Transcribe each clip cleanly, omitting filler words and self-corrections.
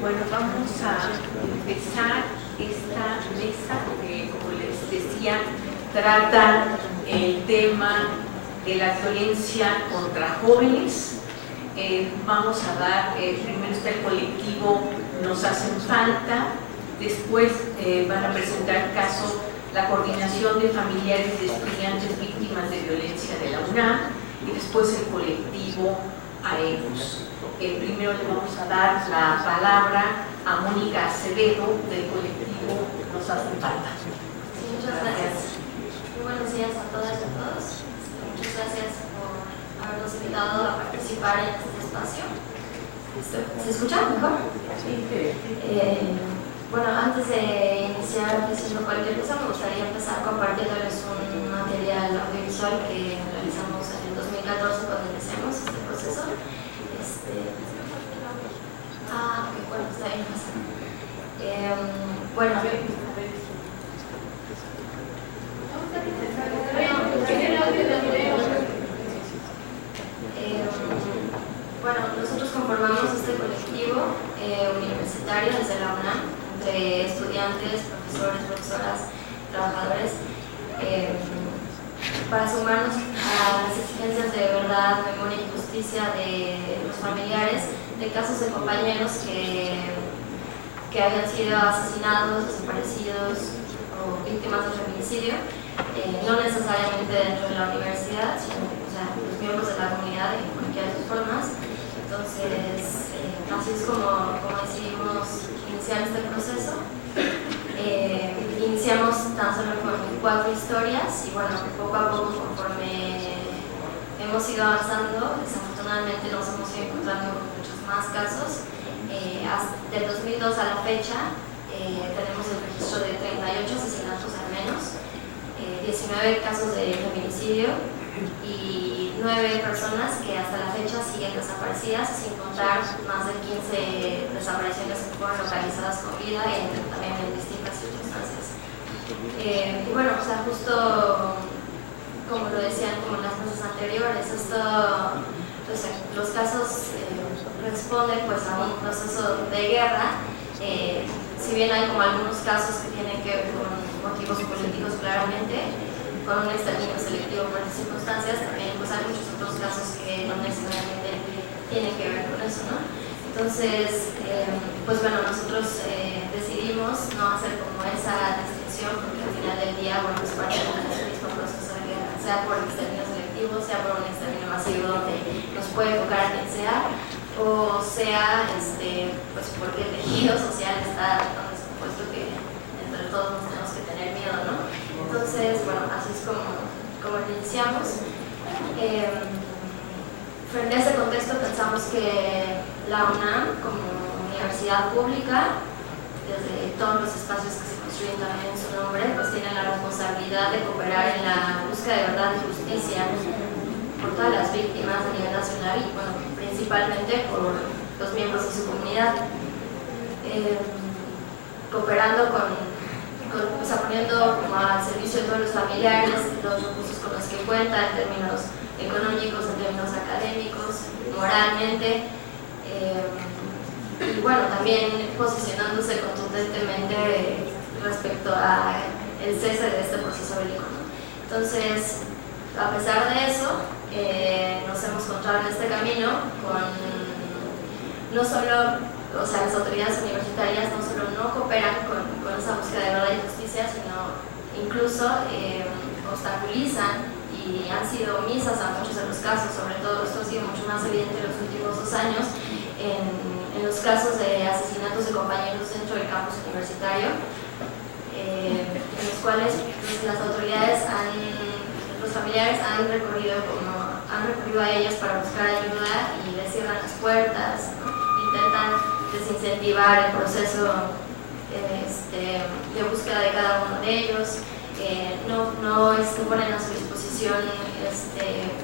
Bueno, vamos a empezar esta mesa que, como les decía, trata el tema de la violencia contra jóvenes. Vamos a dar, primero está el colectivo Nos Hacen Falta, después van a presentar el caso la Coordinación de Familiares de Estudiantes Víctimas de Violencia de la UNAM y después el colectivo AEUS. Primero le vamos a dar la palabra a Mónica Acevedo del colectivo Nos Hacen Falta. Sí, muchas gracias. Muy buenos días a todas y a todos. Muchas gracias por habernos invitado a participar en este espacio. ¿Se escucha mejor? Sí. Bueno, antes de iniciar diciendo cualquier cosa, me gustaría empezar compartiéndoles un material audiovisual que realizamos en el 2014 cuando iniciamos este proceso. Bueno, está bien. Bueno, nosotros conformamos este colectivo universitario desde la UNAM, entre estudiantes, profesores, profesoras, trabajadores, para sumarnos a las exigencias de verdad, memoria y justicia de los familiares de casos de compañeros que habían sido asesinados, desaparecidos o víctimas de feminicidio, no necesariamente dentro de la universidad, sino los miembros de la comunidad en cualquiera de sus formas. Entonces, así es como decidimos iniciar este proceso. Iniciamos tan solo con 4 historias y bueno, poco a poco, conforme hemos ido avanzando, desafortunadamente nos hemos ido encontrando con muchos más casos. Del 2002 a la fecha tenemos el registro de 38 asesinatos al menos, 19 casos de feminicidio y 9 personas que hasta la fecha siguen desaparecidas, sin contar más de 15 desapariciones que fueron localizadas con vida y también en distintas circunstancias. Y bueno, justo como lo decían como en las meses anteriores, los casos responden a un proceso de guerra. Si bien hay como algunos casos que tienen que ver con motivos políticos claramente, con un exterminio selectivo por las circunstancias, también hay muchos otros casos que no necesariamente tienen que ver con eso, ¿no? Entonces, nosotros decidimos no hacer como esa distinción, porque al final del día, es parte del mismo proceso de guerra, sea por exterminio selectivo, sea por un exterminio masivo donde nos puede tocar a quien sea, o sea, porque el tejido social está tan descompuesto que entre todos nos tenemos que tener miedo, ¿no? Entonces, así es como iniciamos. Frente a ese contexto pensamos que la UNAM, como universidad pública, desde todos los espacios que se construyen también en su nombre, tiene la responsabilidad de cooperar en la búsqueda de verdad y justicia por todas las víctimas a nivel nacional y principalmente por los miembros de su comunidad, cooperando poniendo como al servicio de todos los familiares los recursos con los que cuenta en términos económicos, en términos académicos, moralmente, y también posicionándose contundentemente respecto a el cese de este proceso bélico, ¿no? Entonces, a pesar de eso, nos hemos encontrado en este camino con no solo, las autoridades universitarias no solo no cooperan con esa búsqueda de verdad y justicia, sino incluso obstaculizan y han sido omisas a muchos de los casos. Sobre todo esto ha sido mucho más evidente en los últimos 2 años en los casos de asesinatos de compañeros dentro del campus universitario, en los cuales las autoridades los familiares han recurrido a ellos para buscar ayuda y les cierran las puertas, ¿no? Intentan desincentivar el proceso de búsqueda de cada uno de ellos, no ponen a su disposición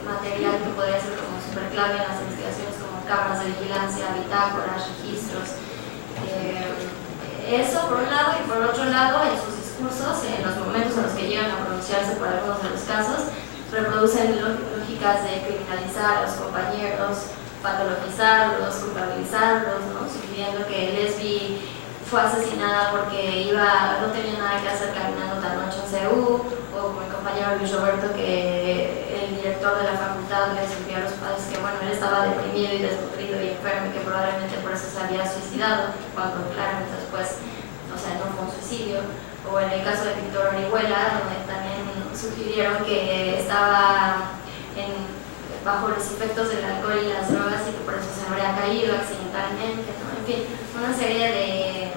material que podría ser como súper clave en las investigaciones, como cámaras de vigilancia, bitácoras, registros. Eso por un lado, y por otro lado, en sus discursos, en los momentos en los que llegan a pronunciarse por algunos de los casos, reproducen lógicas de criminalizar a los compañeros, patologizarlos, culpabilizarlos, ¿no? Sugiriendo que el lesbi fue asesinada porque no tenía nada que hacer caminando tan noche en CEU, o como el compañero Luis Roberto, que el director de la facultad le escribió a los padres que bueno, él estaba deprimido y desnutrido y enfermo y que probablemente por eso se había suicidado, cuando claramente después, o sea, no fue un suicidio. O en el caso de Víctor Orihuela, donde también sugirieron que estaba bajo los efectos del alcohol y las drogas y que por eso se habría caído accidentalmente, ¿no? En fin, una serie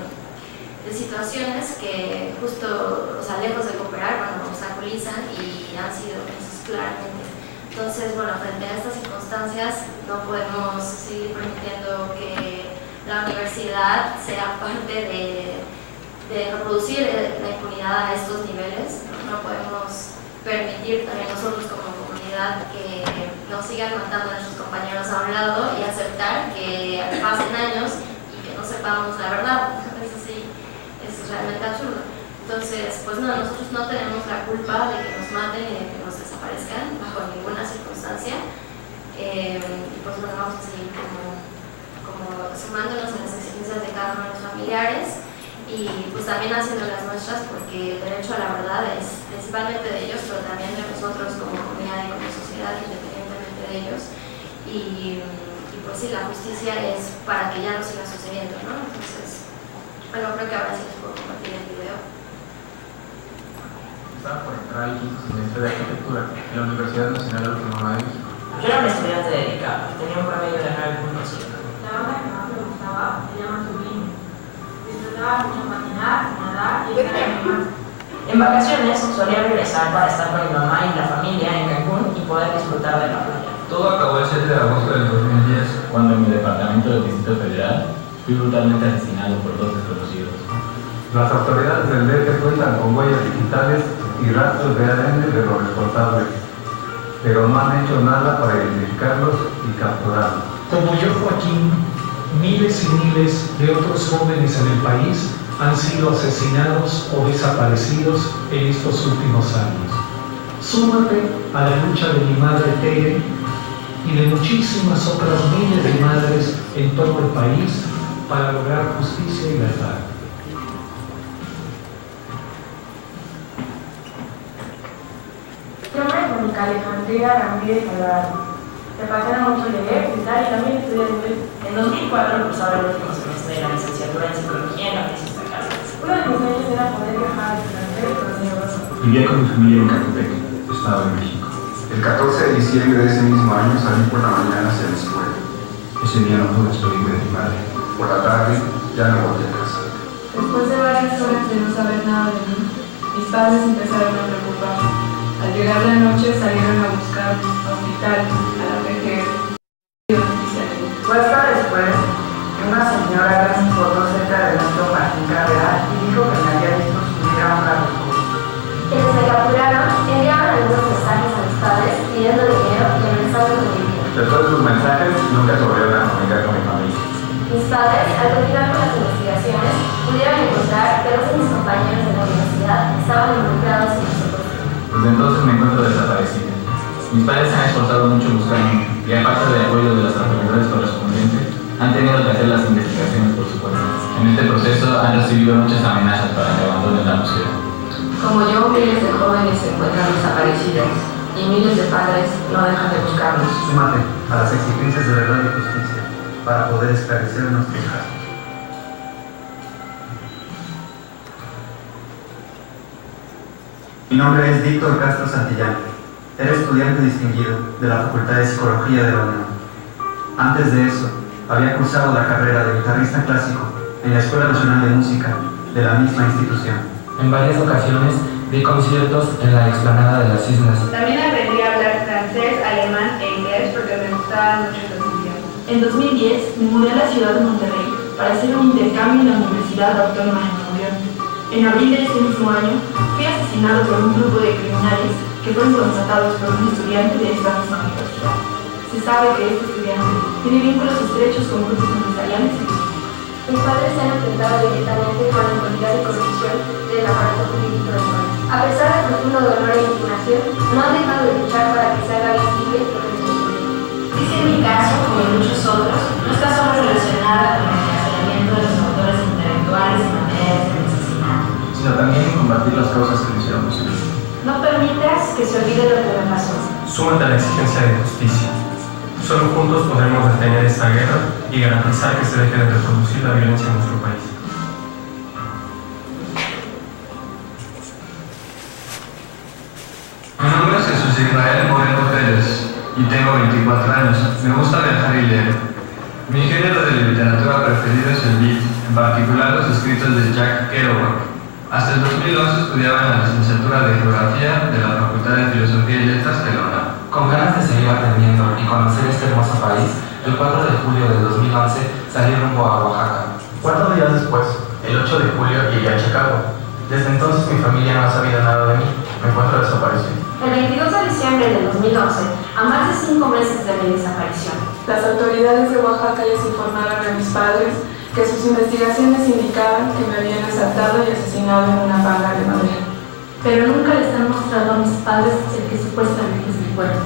de situaciones que justo, o sea, lejos de cooperar, bueno, obstaculizan y han sido omisos claramente. Entonces, bueno, frente a estas circunstancias no podemos seguir permitiendo que la universidad sea parte de reproducir la impunidad a estos niveles. No podemos permitir también nosotros como comunidad que nos sigan matando a nuestros compañeros a un lado y aceptar que pasen años y que no sepamos la verdad. Eso sí, es realmente absurdo. Entonces, pues no, nosotros no tenemos la culpa de que nos maten y de que nos desaparezcan bajo ninguna circunstancia. Y pues bueno, vamos a seguir como sumándonos a las exigencias de cada uno de los familiares y pues también haciendo las nuestras, porque el derecho a la verdad es principalmente de ellos, pero también de nosotros como comunidad y como sociedad, independientemente de ellos. Y pues sí, la justicia es para que ya no siga sucediendo, ¿no? Entonces, bueno, creo que ahora sí les puedo compartir el video. Estaba por entrar al quinto semestre de arquitectura en la Universidad Nacional Autónoma de México. Yo era un estudiante dedicado, tenía un promedio de 9.5. La banda que más me gustaba se llama Sublime. Disfrutaba mucho patinar, nadar y estar en el mar. En vacaciones solía regresar para estar con mi mamá y la familia en Cancún y poder disfrutar de la playa. Todo acabó el 7 de agosto del 2010, cuando en mi departamento del Distrito Federal fui brutalmente asesinado por 2 desconocidos. Las autoridades del DF cuentan con huellas digitales y rastros de ADN de los responsables, pero no han hecho nada para identificarlos y capturarlos. Como yo, Joaquín, miles y miles de otros jóvenes en el país han sido asesinados o desaparecidos en estos últimos años. Súmate a la lucha de mi madre Tere y de muchísimas otras miles de madres en todo el país para lograr justicia y verdad. Mi nombre es Mónica Alejandría Ramírez Alvarado. Me apasiona mucho leer, pintar y también estudiar inglés. En 2004 cursaba el último semestre de la licenciatura en Psicología en la Francisca Cárdenas. Uno de mis sueños era poder viajar al extranjero y conocer Europa. Vivía con mi familia en Catepec, Estado de México. El 14 de diciembre de ese mismo año salí por la mañana hacia la escuela. Ese día no pude despedirme de mi madre. Por la tarde ya no volví a casa. Después de varias horas de no saber nada de mí, mis padres empezaron a preocuparse. Al llegar la noche salieron a buscar a un hospital, a la PGR. Fue hasta después que una señora transportó cerca de nuestro Martín Carrera y dijo que me había visto subir a un carro. Quienes me capturaron enviaban algunos mensajes a mis padres pidiendo dinero y amenazando con mi vida. Después de sus mensajes, nunca se volvieron a comunicar con mi familia. Mis padres, al continuar con las investigaciones, pudieron encontrar que 2 de mis compañeros de la universidad estaban involucrados en el secuestro. Desde entonces me encuentro desaparecida. Mis padres se han esforzado mucho buscarme y aparte del apoyo de las autoridades correspondientes, han tenido que hacer las investigaciones por su cuenta. En este proceso han recibido muchas amenazas para que abandonen la búsqueda. Como yo, miles de jóvenes se encuentran desaparecidos y miles de padres no dejan de buscarlos. Súmate a las exigencias de verdad y justicia para poder esclarecer nuestros casos. Mi nombre es Víctor Castro Santillán. Era estudiante distinguido de la Facultad de Psicología de la UNAM. Antes de eso, había cursado la carrera de guitarrista clásico en la Escuela Nacional de Música de la misma institución. En varias ocasiones di conciertos en la explanada de las islas. También aprendí a hablar francés, alemán e inglés porque me gustaban mucho los idiomas. En 2010 me mudé a la ciudad de Monterrey para hacer un intercambio en la Universidad Autónoma de Nuevo León. En abril de ese mismo año fui asesinado por un grupo de criminales que fueron contratados por un estudiante de esta misma universidad. Se sabe que este estudiante tiene vínculos estrechos con grupos empresariales y políticos. Mis padres se han enfrentado directamente con la impunidad y corrupción del aparato jurídico del país. A pesar del profundo dolor e indignación, no han dejado de luchar para que se haga visible lo que les sucede. Dice en mi caso, como en muchos otros, no está solo relacionada con el encarcelamiento de los autores intelectuales y combatir las causas que lo hicieron posible. No permitas que se olvide lo que me pasó. Súmate a la exigencia de justicia. Solo juntos podremos detener esta guerra y garantizar que se deje de reproducir la violencia en nuestro país. Mi nombre es Jesús Israel Moreno Pérez y tengo 24 años. Me gusta viajar y leer. Mi género de literatura preferido es el beat, en particular los escritos de Jack Kerouac. Hasta el 2011 estudiaba en la licenciatura de Geografía de la Facultad de Filosofía y Letras de la UNAM. Con ganas de seguir aprendiendo y conocer este hermoso país, el 4 de julio de 2011 salí rumbo a Oaxaca. 4 días después, el 8 de julio, llegué a Chicago. Desde entonces mi familia no ha sabido nada de mí. Me encuentro desaparecido. El 22 de diciembre de 2011, a más de 5 meses de mi desaparición. Las autoridades de Oaxaca les informaron a mis padres que sus investigaciones indicaban que me habían asaltado y asesinado en una panga de madera. Pero nunca les han mostrado a mis padres el que supuestamente es mi cuerpo.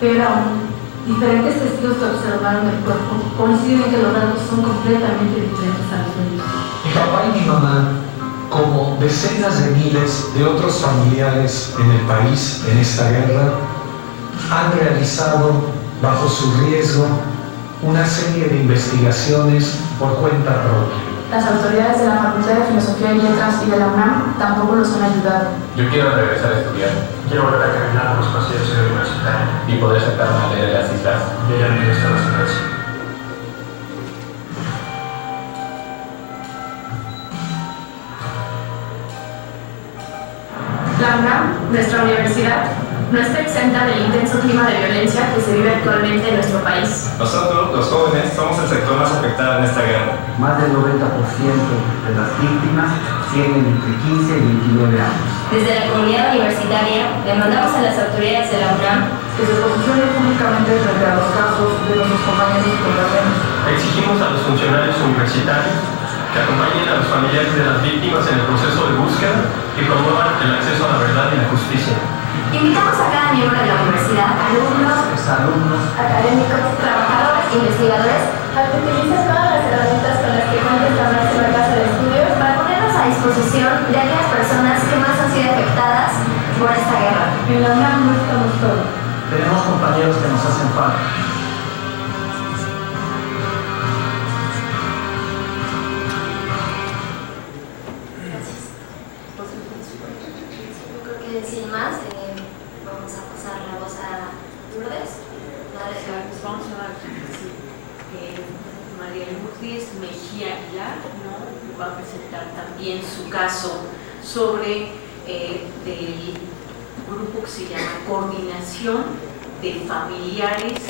Peor aún, diferentes testigos que observaron el cuerpo coinciden en que los rasgos son completamente diferentes a los míos. Mi papá y mi mamá, como decenas de miles de otros familiares en el país en esta guerra, han realizado bajo su riesgo una serie de investigaciones por cuenta propia. Las autoridades de la Facultad de Filosofía y Letras y de la UNAM tampoco los han ayudado. Yo quiero regresar a estudiar. Quiero volver a caminar por los pasillos de la universidad. Y poder sentarme a leer las islas. Yo ya no quiero estar en Francia. La UNAM, nuestra universidad, no está exenta del intenso clima de violencia que se vive actualmente en nuestro país. Nosotros, los jóvenes, somos el sector más afectado en esta guerra. Más del 90% de las víctimas tienen entre 15 y 29 años. Desde la comunidad universitaria, demandamos a las autoridades de la UNAM Que se posicione públicamente frente a los casos de nuestros compañeros colombianos. Exigimos a los funcionarios universitarios que acompañen a los familiares de las víctimas en el proceso de búsqueda y promuevan el acceso a la verdad y la justicia. Invitamos a cada miembro de la universidad, alumnos, Exalumnos, académicos, trabajadores, investigadores, A que utilicen todas las herramientas con las que cuenta esta máxima casa de estudios para ponernos a disposición de aquellas personas que más han sido afectadas por esta guerra. En la UNAM no estamos todos. tenemos compañeros que nos hacen falta. Yo creo que sin más, vamos a pasar la voz a Lourdes. Pues vamos a dar María Lourdes Mejía Aguilar, ¿no? Va a presentar también su caso sobre el grupo que se llama Coordinación de Familiares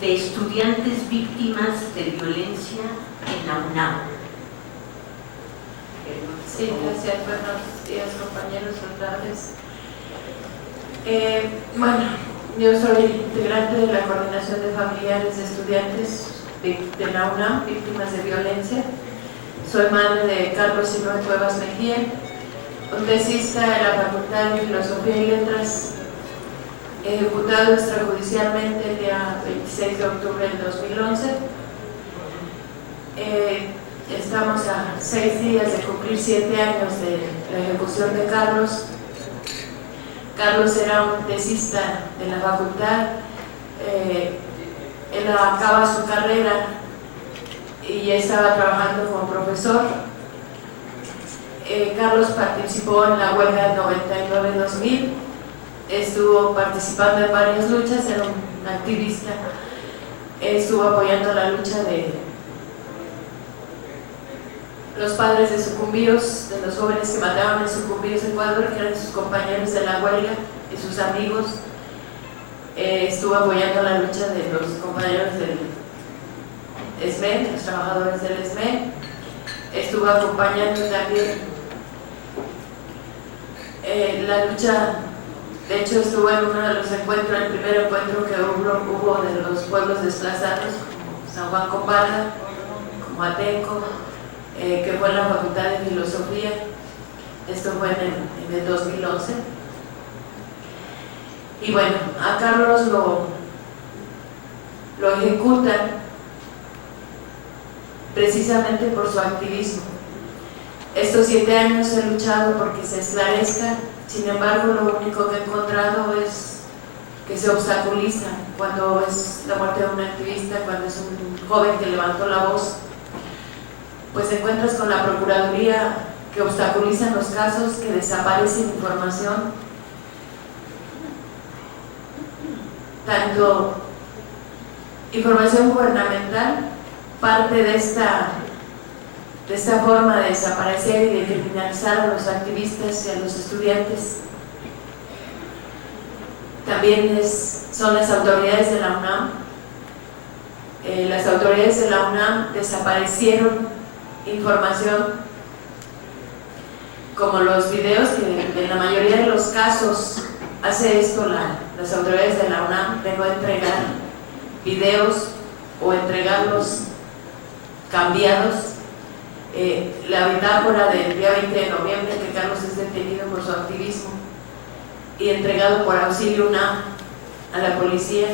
de Estudiantes Víctimas de Violencia en la UNAM. Sí, gracias. Buenos días, compañeros, buenas tardes. Bueno, yo soy integrante de la Coordinación de Familiares de Estudiantes de la UNAM, víctimas de violencia. Soy madre de Carlos Silva Cuevas Mejía, un tesista de la Facultad de Filosofía y Letras, ejecutado extrajudicialmente el día 26 de octubre del 2011. Estamos a 6 días de cumplir 7 años de la ejecución de Carlos. Carlos era un tesista de la facultad. Él acaba su carrera y ya estaba trabajando como profesor. Carlos participó en la huelga del 99-2000, estuvo participando en varias luchas, era un activista, estuvo apoyando la lucha de los padres de sucumbíos, de los jóvenes que mataban en Sucumbíos, Ecuador, que eran sus compañeros de la huelga y sus amigos. Estuvo apoyando la lucha de los compañeros del ESME, de los trabajadores del ESME. Estuvo acompañando también la lucha, de hecho estuvo en uno de los encuentros, el primer encuentro que hubo de los pueblos desplazados, como San Juan Combarda, como Atenco, que fue en la Facultad de Filosofía. Esto fue en el 2011. Y bueno, a Carlos lo ejecutan precisamente por su activismo. Estos 7 años he luchado porque se esclarezca, sin embargo lo único que he encontrado es que se obstaculiza cuando es la muerte de un activista, cuando es un joven que levantó la voz, pues te encuentras con la Procuraduría que obstaculizan los casos, que desaparecen información, tanto información gubernamental, parte de esta forma de desaparecer y de criminalizar a los activistas y a los estudiantes. También son las autoridades de la UNAM. Las autoridades de la UNAM desaparecieron información como los videos, que en la mayoría de los casos hace esto las autoridades de la UNAM, de no entregar videos o entregarlos cambiados. La bitácora del día 20 de noviembre, que Carlos es detenido por su activismo y entregado por Auxilio UNAM a la policía.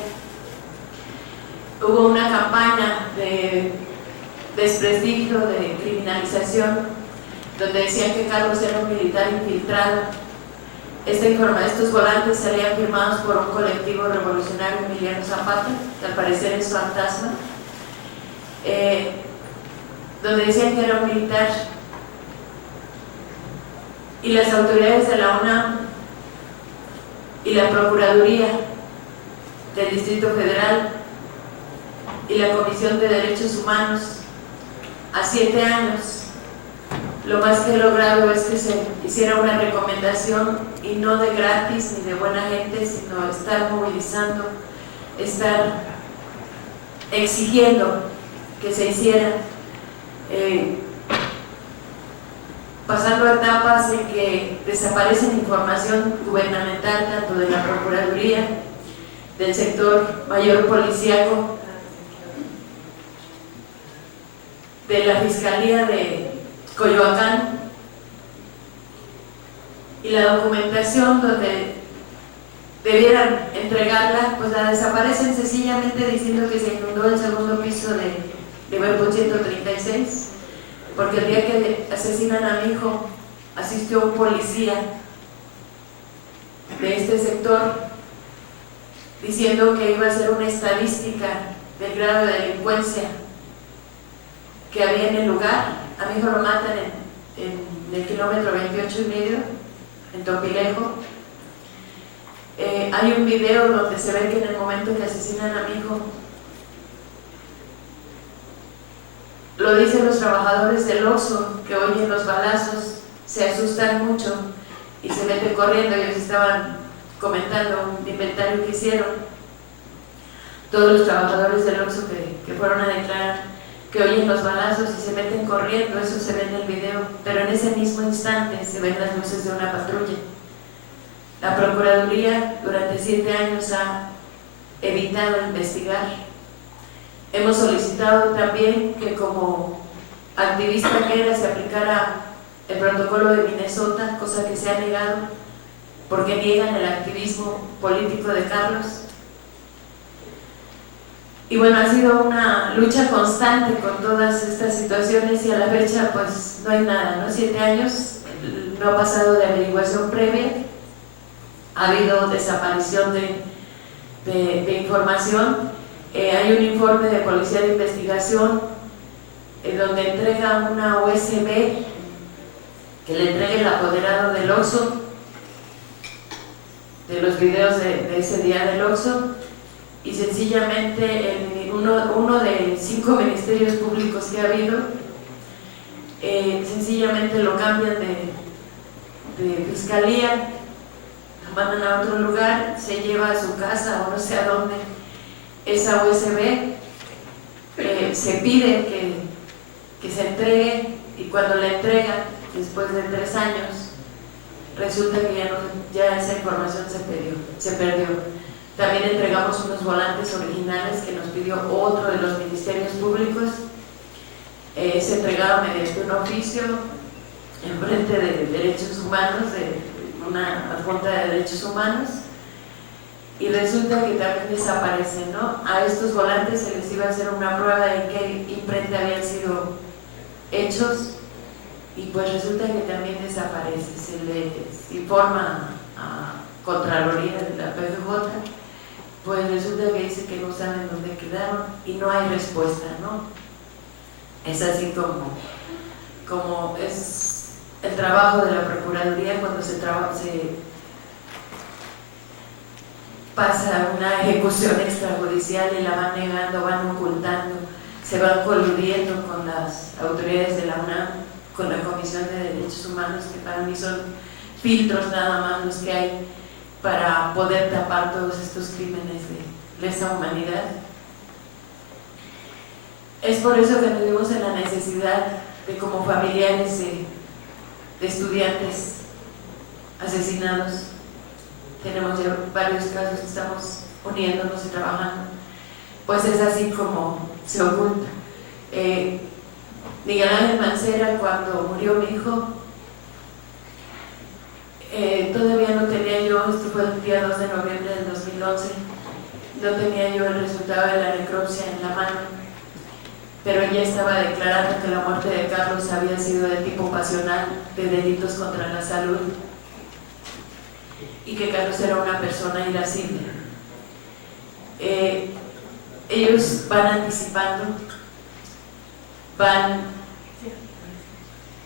Hubo una campaña de desprestigio, de criminalización, donde decían que Carlos era un militar infiltrado. Estos volantes salían firmados por un colectivo revolucionario, Emiliano Zapata, que al parecer es fantasma, donde decían que era un militar. Y las autoridades de la UNAM y la Procuraduría del Distrito Federal y la Comisión de Derechos Humanos, a 7 años, lo más que he logrado es que se hiciera una recomendación, y no de gratis ni de buena gente, sino estar movilizando, estar exigiendo que se hiciera, pasando etapas en que desaparecen información gubernamental, tanto de la Procuraduría, del sector mayor policíaco, de la Fiscalía de Coyoacán, y la documentación donde debieran entregarla, pues la desaparecen sencillamente diciendo que se inundó el segundo piso de Beppo 136, porque el día que asesinan a mi hijo asistió un policía de este sector diciendo que iba a hacer una estadística del grado de delincuencia que había en el lugar. A mi hijo lo matan en el kilómetro 28,5, en Topilejo. Hay un video donde se ve que en el momento que asesinan a mi hijo, lo dicen los trabajadores del Oxxo, que oyen los balazos, se asustan mucho y se meten corriendo. Ellos estaban comentando un inventario que hicieron, todos los trabajadores del Oxxo que fueron a declarar, que oyen los balazos y se meten corriendo. Eso se ve en el video, pero en ese mismo instante se ven las luces de una patrulla. La Procuraduría durante 7 años ha evitado investigar. Hemos solicitado también que, como activista que era, se aplicara el protocolo de Minnesota, cosa que se ha negado porque niegan el activismo político de Carlos. Y bueno, ha sido una lucha constante con todas estas situaciones, y a la fecha pues no hay nada, ¿no? 7 años, no ha pasado de averiguación previa, ha habido desaparición de información. Hay un informe de Policía de Investigación donde entrega una USB que le entrega el apoderado del Oxxo, de los videos de ese día del Oxxo, y sencillamente uno de 5 ministerios públicos que ha habido, sencillamente lo cambian de fiscalía, lo mandan a otro lugar, se lleva a su casa o no sé a dónde esa USB, se pide que se entregue, y cuando la entrega, después de 3 años, resulta que ya esa información se perdió. También entregamos unos volantes originales que nos pidió otro de los ministerios públicos. Se entregaron mediante un oficio en frente de Derechos Humanos, de una Junta de Derechos Humanos, y resulta que también desaparecen, ¿no? A estos volantes se les iba a hacer una prueba de qué imprenta habían sido hechos, y pues resulta que también desaparece. Se le informa a Contraloría de la PGJ, pues resulta que dice que no saben dónde quedaron y no hay respuesta, ¿no? Es así como es el trabajo de la Procuraduría cuando se pasa una ejecución extrajudicial y la van negando, van ocultando, se van coludiendo con las autoridades de la UNAM, con la Comisión de Derechos Humanos, que para mí son filtros nada más los que hay para poder tapar todos estos crímenes de lesa humanidad. Es por eso que nos vemos en la necesidad de, como familiares de estudiantes asesinados, tenemos ya varios casos que estamos uniéndonos y trabajando, pues es así como se oculta. Miguel Ángel Mancera, cuando murió mi hijo, todavía no tenía yo, esto fue el día 2 de noviembre del 2011, no tenía yo el resultado de la necropsia en la mano, pero ella estaba declarando que la muerte de Carlos había sido de tipo pasional, de delitos contra la salud, y que Carlos era una persona irascible. Ellos van anticipando, van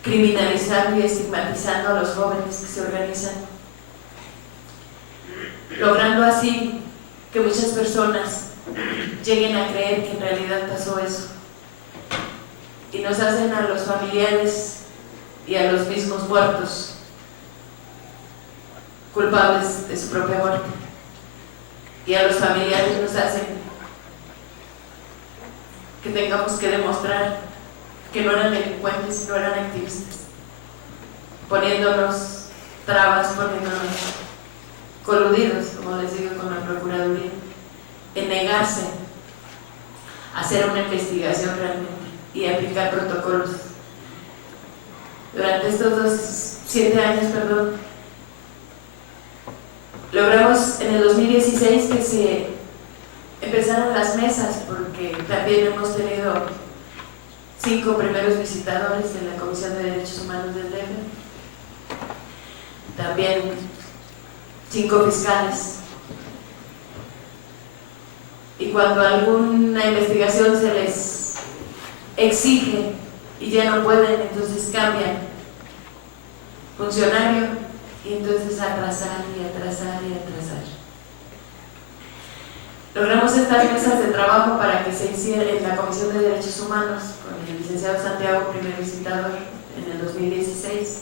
criminalizando y estigmatizando a los jóvenes que se organizan, logrando así que muchas personas lleguen a creer que en realidad pasó eso, y nos hacen a los familiares y a los mismos muertos culpables de su propia muerte, y a los familiares nos hacen que tengamos que demostrar que no eran delincuentes, no eran activistas, poniéndonos trabas, poniéndonos coludidos, como les digo, con la Procuraduría, en negarse a hacer una investigación realmente y aplicar protocolos. Durante estos 7 años, logramos en el 2016 que se empezaran las mesas, porque también hemos tenido 5 primeros visitadores de la Comisión de Derechos Humanos del DF, también 5 fiscales, y cuando alguna investigación se les exige y ya no pueden, entonces cambian funcionario y entonces atrasar y atrasar y atrasar. Logramos estas mesas de trabajo para que se hiciera en la Comisión de Derechos Humanos con el licenciado Santiago, primer visitador, en el 2016.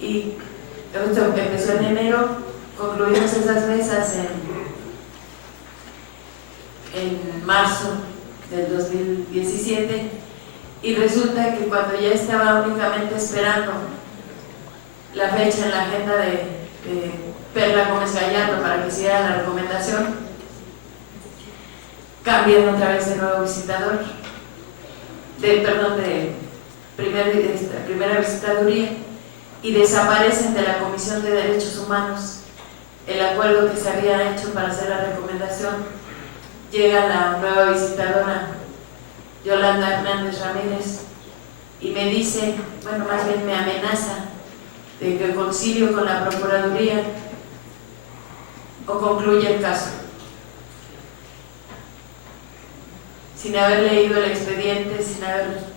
Y esto empezó en enero, concluimos esas mesas en marzo del 2017, y resulta que cuando ya estaba únicamente esperando la fecha en la agenda de Perla Gómez Gallardo para que hiciera la recomendación, cambian otra vez de nuevo visitador, de primera visitaduría, y desaparecen de la Comisión de Derechos Humanos el acuerdo que se había hecho para hacer la recomendación. Llega la nueva visitadora, Yolanda Hernández Ramírez, y me dice, bueno, más bien me amenaza de que concilio con la Procuraduría o concluye el caso, sin haber leído el expediente, sin haber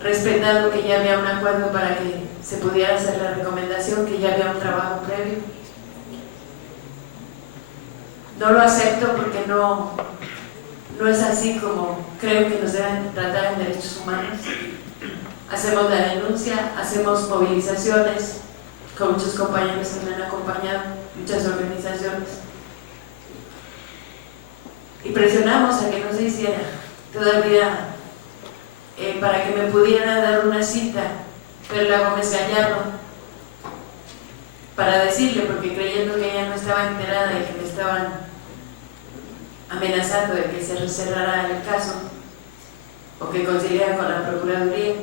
respetado que ya había un acuerdo para que se pudiera hacer la recomendación, que ya había un trabajo previo. No lo acepto porque no es así como creo que nos deben tratar en derechos humanos. Hacemos la denuncia, hacemos movilizaciones con muchos compañeros que me han acompañado, muchas organizaciones, y presionamos a que no se hiciera todavía para que me pudiera dar una cita Perla Gómez Gallardo para decirle, porque creyendo que ella no estaba enterada y que me estaban amenazando de que se cerrara el caso o que conciliara con la Procuraduría,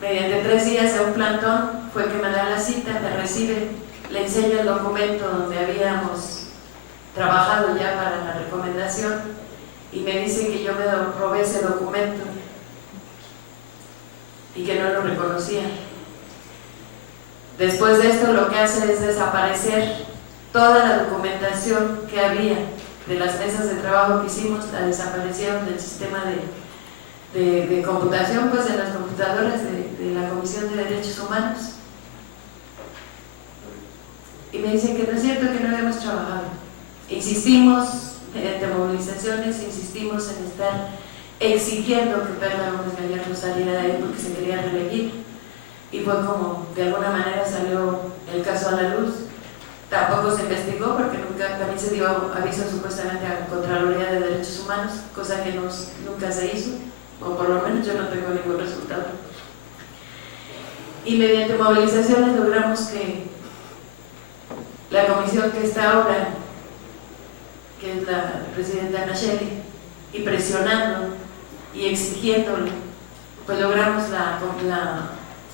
mediante 3 días de un plantón fue que me da la cita, me recibe, le enseño el documento donde habíamos trabajado ya para la recomendación, y me dice que yo me robé ese documento y que no lo reconocía. Después de esto lo que hace es desaparecer toda la documentación que había de las mesas de trabajo que hicimos, la desaparecieron del sistema de computación, pues de las computadoras de la Comisión de Derechos Humanos. Y me dicen que no es cierto, que no habíamos trabajado. Insistimos mediante movilizaciones, insistimos en estar exigiendo que Perla Gómez Gallardo saliera de ahí porque se quería reelegir. Y fue como, de alguna manera salió el caso a la luz. Tampoco se investigó porque también se dio aviso supuestamente a Contraloría de Derechos Humanos, cosa que nunca se hizo, o por lo menos yo no tengo ningún resultado. Y mediante movilizaciones logramos que la comisión que está ahora, que es la presidenta Nacheli, y presionando y exigiéndole, pues logramos la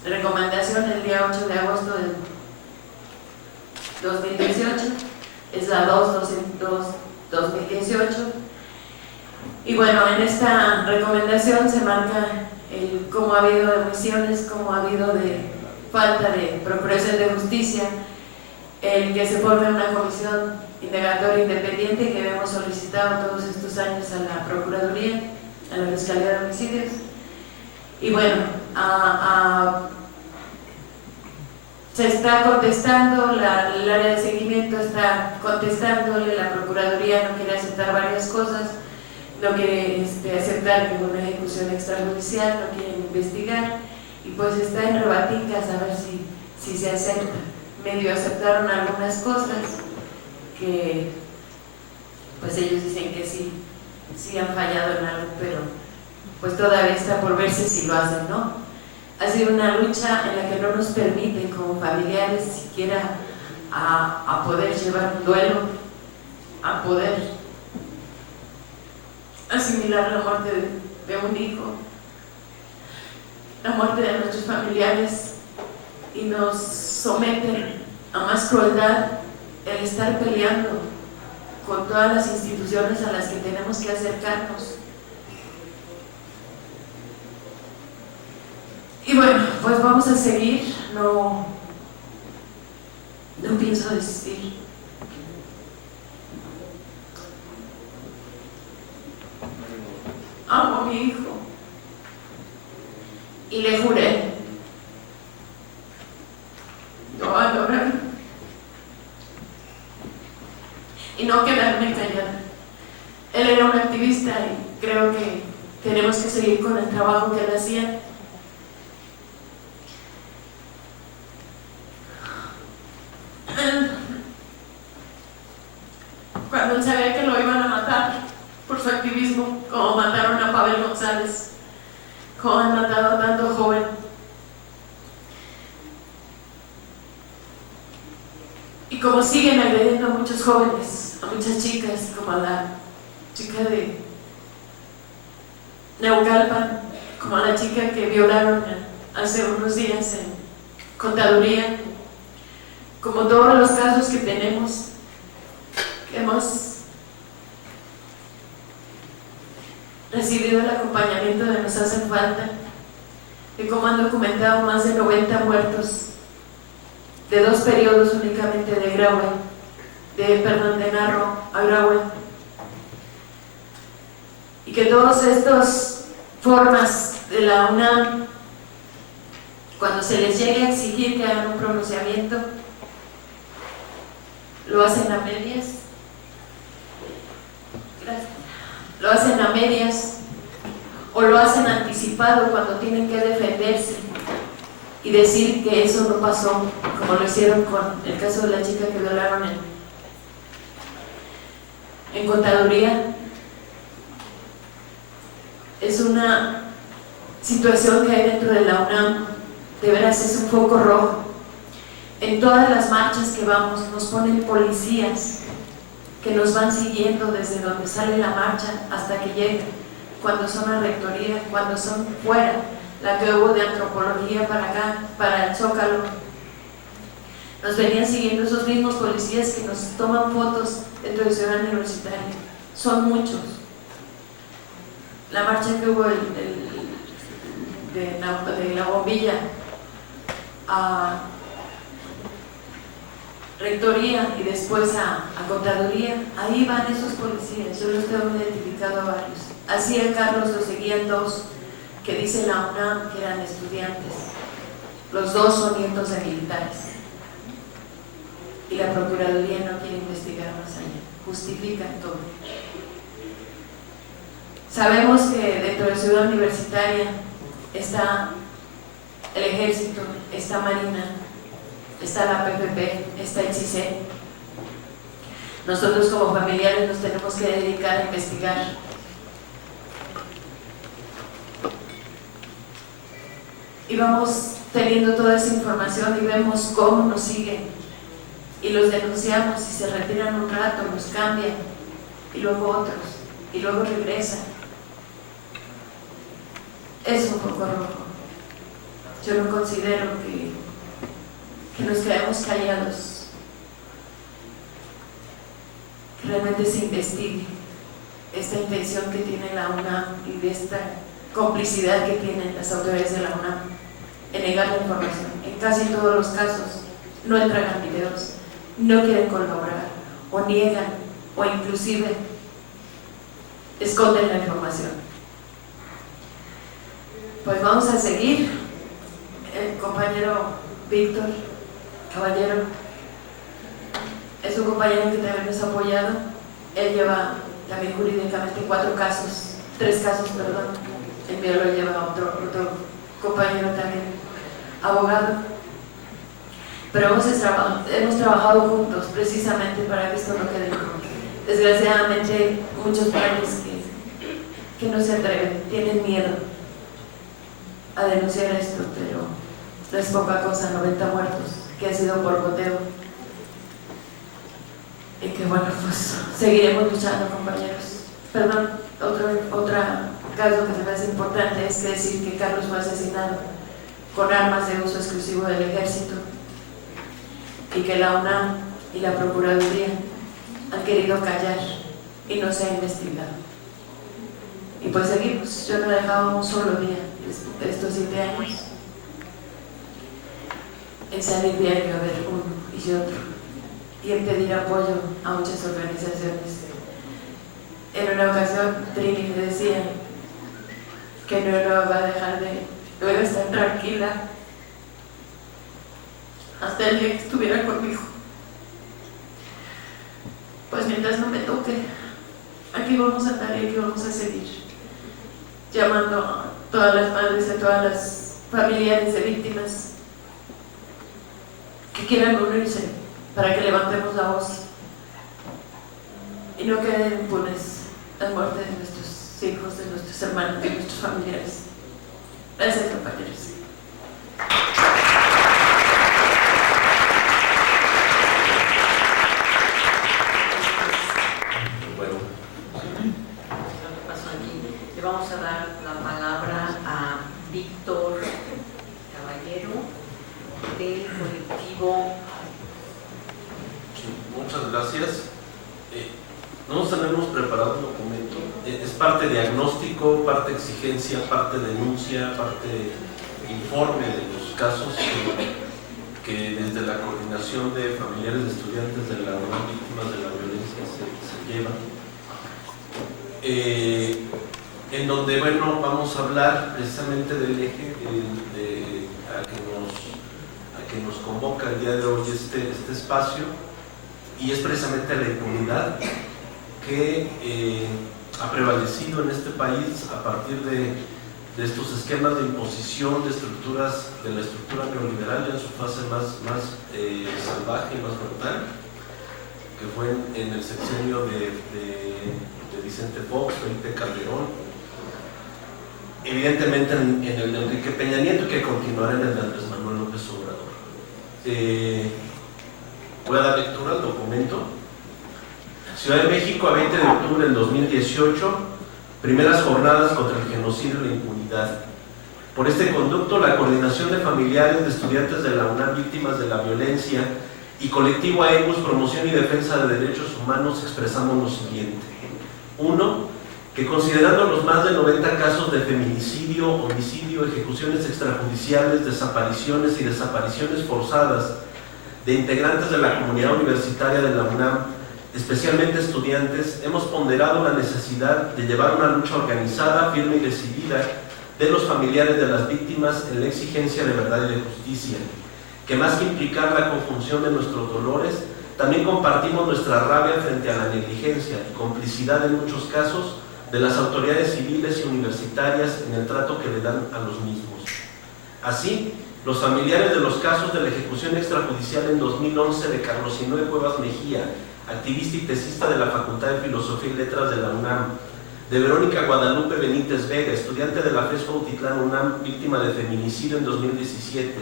recomendación el día 8 de agosto del 2018, es la 2-2018, y bueno, en esta recomendación se marca cómo ha habido de omisiones, cómo ha habido de falta de procuración de justicia, el que se forme una comisión indagatoria independiente que habíamos solicitado todos estos años a la Procuraduría, a la Fiscalía de Homicidios, y bueno, se está contestando, el área de seguimiento está contestándole, la Procuraduría no quiere aceptar varias cosas, no quiere aceptar que hubo una ejecución extrajudicial, no quieren investigar, y pues está en rebaticas a ver si se acepta. Medio aceptaron algunas cosas que pues ellos dicen que sí han fallado en algo, pero pues todavía está por verse si lo hacen, ¿no? Ha sido una lucha en la que no nos permiten como familiares siquiera a poder llevar un duelo, a poder asimilar la muerte de un hijo, la muerte de nuestros familiares, y nos someten a más crueldad el estar peleando con todas las instituciones a las que tenemos que acercarnos. Y bueno, pues vamos a seguir, no pienso desistir. Amo a mi hijo y le juré no abandonar y no quedarme callada. Él era un activista y creo que tenemos que seguir con el trabajo que él hacía. Cuando él sabía que lo iban a matar por su activismo, como mataron a Pavel González, como han matado a tanto joven. Y como siguen agrediendo a muchos jóvenes, a muchas chicas, como a la chica de Naucalpan, como a la chica que violaron hace unos días en Contaduría, como todos los casos que tenemos, que hemos recibido el acompañamiento de Nos Hacen Falta, de cómo han documentado más de 90 muertos de 2 periodos únicamente de Graue, de Narro a Graue, y que todas estas formas de la UNAM, cuando se les llegue a exigir que hagan un pronunciamiento, lo hacen a medias. Gracias. Lo hacen a medias o lo hacen anticipado cuando tienen que defenderse y decir que eso no pasó, como lo hicieron con el caso de la chica que violaron en Contaduría. Es una situación que hay dentro de la UNAM, de veras es un foco rojo. En todas las marchas que vamos nos ponen policías que nos van siguiendo desde donde sale la marcha hasta que llega, cuando son a rectoría, cuando son fuera, la que hubo de antropología para acá, para el Zócalo. Nos venían siguiendo esos mismos policías que nos toman fotos dentro de Ciudad Universitaria. Son muchos. la marcha que hubo de la bombilla a rectoría y después a contaduría, ahí van esos policías, yo los tengo identificado a varios. Así a Carlos lo seguían dos que dice la UNAM que eran estudiantes, los dos son nietos de militares y la Procuraduría no quiere investigar más allá, justifican todo. Sabemos que dentro de Ciudad Universitaria está el Ejército, está Marina, está la PPP, está el CICE. Nosotros como familiares nos tenemos que dedicar a investigar. Y vamos teniendo toda esa información y vemos cómo nos siguen. Y los denunciamos y se retiran un rato, nos cambian, y luego otros, y luego regresan. Es un poco rojo. Yo no considero que nos quedemos callados, que realmente se investigue esta intención que tiene la UNAM y de esta complicidad que tienen las autoridades de la UNAM en negar la información. En casi todos los casos no entregan videos, no quieren colaborar, o niegan, o inclusive esconden la información. Pues vamos a seguir. El compañero Víctor Caballero es un compañero que también nos ha apoyado. Él lleva también jurídicamente 3 casos, el mío lo lleva otro compañero también, abogado. Pero hemos trabajado juntos precisamente para que esto no quede impune. Desgraciadamente muchos padres que no se atreven, tienen miedo a denunciar esto, pero no es poca cosa, 90 muertos que han sido por goteo. Y que bueno, pues seguiremos luchando, compañeros. Perdón, otro caso que se me hace importante es que decir que Carlos fue asesinado con armas de uso exclusivo del Ejército y que la UNAM y la Procuraduría han querido callar y no se ha investigado. Y pues seguimos. Yo no he dejado un solo día de estos 7 años en salir diario a ver uno y otro y en pedir apoyo a muchas organizaciones. En una ocasión Trini me decía que no va a dejar de estar tranquila hasta el día que estuviera conmigo. Pues mientras no me toque, aquí vamos a estar y aquí vamos a seguir llamando a todas las madres, a todas las familiares de víctimas que quieran unirse para que levantemos la voz y no queden impunes las muertes de nuestros hijos, de nuestros hermanos, de nuestros familiares. Gracias, compañeros. Bueno, Lo que pasó aquí, le vamos a dar la palabra a Víctor Caballero del colectivo. muchas gracias. Nosotros tenemos preparado un documento, es parte diagnóstico, parte exigencia, parte denuncia, parte informe de los casos que desde la coordinación de familiares de estudiantes de la UNAM víctimas de la violencia se llevan. En donde, bueno, vamos a hablar precisamente del eje a que nos convoca el día de hoy este espacio, y es precisamente la impunidad que ha prevalecido en este país a partir de estos esquemas de imposición de la estructura neoliberal ya en su fase más salvaje y más brutal, que fue en el sexenio de Vicente Fox, Felipe Calderón, evidentemente en el de Enrique Peña Nieto, que continuará en el de Andrés Manuel López Obrador. Voy a dar lectura al documento. Ciudad de México, a 20 de octubre del 2018, primeras jornadas contra el genocidio y la impunidad. Por este conducto, la Coordinación de Familiares de Estudiantes de la UNAM Víctimas de la Violencia y Colectivo AEMUS Promoción y Defensa de Derechos Humanos expresamos lo siguiente. 1. que considerando los más de 90 casos de feminicidio, homicidio, ejecuciones extrajudiciales, desapariciones y desapariciones forzadas de integrantes de la comunidad universitaria de la UNAM, especialmente estudiantes, hemos ponderado la necesidad de llevar una lucha organizada, firme y decidida de los familiares de las víctimas en la exigencia de verdad y de justicia, que más que implicar la conjunción de nuestros dolores, también compartimos nuestra rabia frente a la negligencia y complicidad en muchos casos de las autoridades civiles y universitarias en el trato que le dan a los mismos. Así, los familiares de los casos de la ejecución extrajudicial en 2011 de Carlos Sinue Cuevas Mejía, activista y tesista de la Facultad de Filosofía y Letras de la UNAM, de Verónica Guadalupe Benítez Vega, estudiante de la FES Cuautitlán UNAM, víctima de feminicidio en 2017,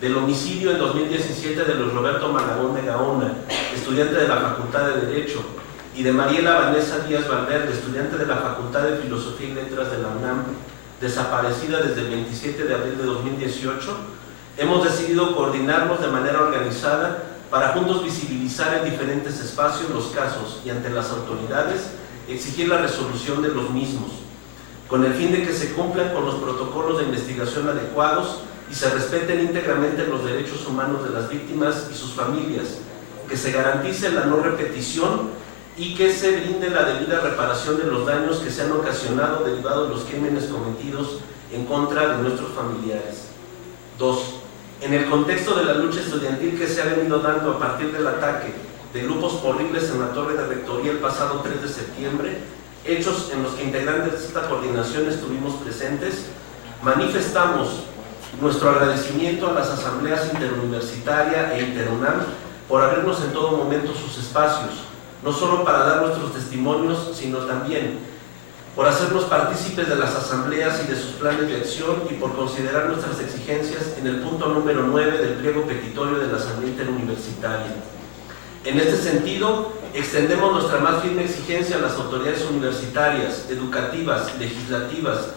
del homicidio en 2017 de Luis Roberto Malagón de Gaona, estudiante de la Facultad de Derecho, y de Mariela Vanessa Díaz Valverde, estudiante de la Facultad de Filosofía y Letras de la UNAM, desaparecida desde el 27 de abril de 2018, hemos decidido coordinarnos de manera organizada para juntos visibilizar en diferentes espacios los casos y ante las autoridades exigir la resolución de los mismos, con el fin de que se cumplan con los protocolos de investigación adecuados y se respeten íntegramente los derechos humanos de las víctimas y sus familias, que se garantice la no repetición y que se brinde la debida reparación de los daños que se han ocasionado derivado de los crímenes cometidos en contra de nuestros familiares. 2. En el contexto de la lucha estudiantil que se ha venido dando a partir del ataque de grupos horribles en la Torre de Rectoría el pasado 3 de septiembre, hechos en los que integrantes de esta coordinación estuvimos presentes, manifestamos nuestro agradecimiento a las asambleas interuniversitaria e interunam por abrirnos en todo momento sus espacios, no solo para dar nuestros testimonios, sino también por hacernos partícipes de las asambleas y de sus planes de acción y por considerar nuestras exigencias en el punto número 9 del pliego petitorio de la Asamblea Interuniversitaria. En este sentido, extendemos nuestra más firme exigencia a las autoridades universitarias, educativas, legislativas,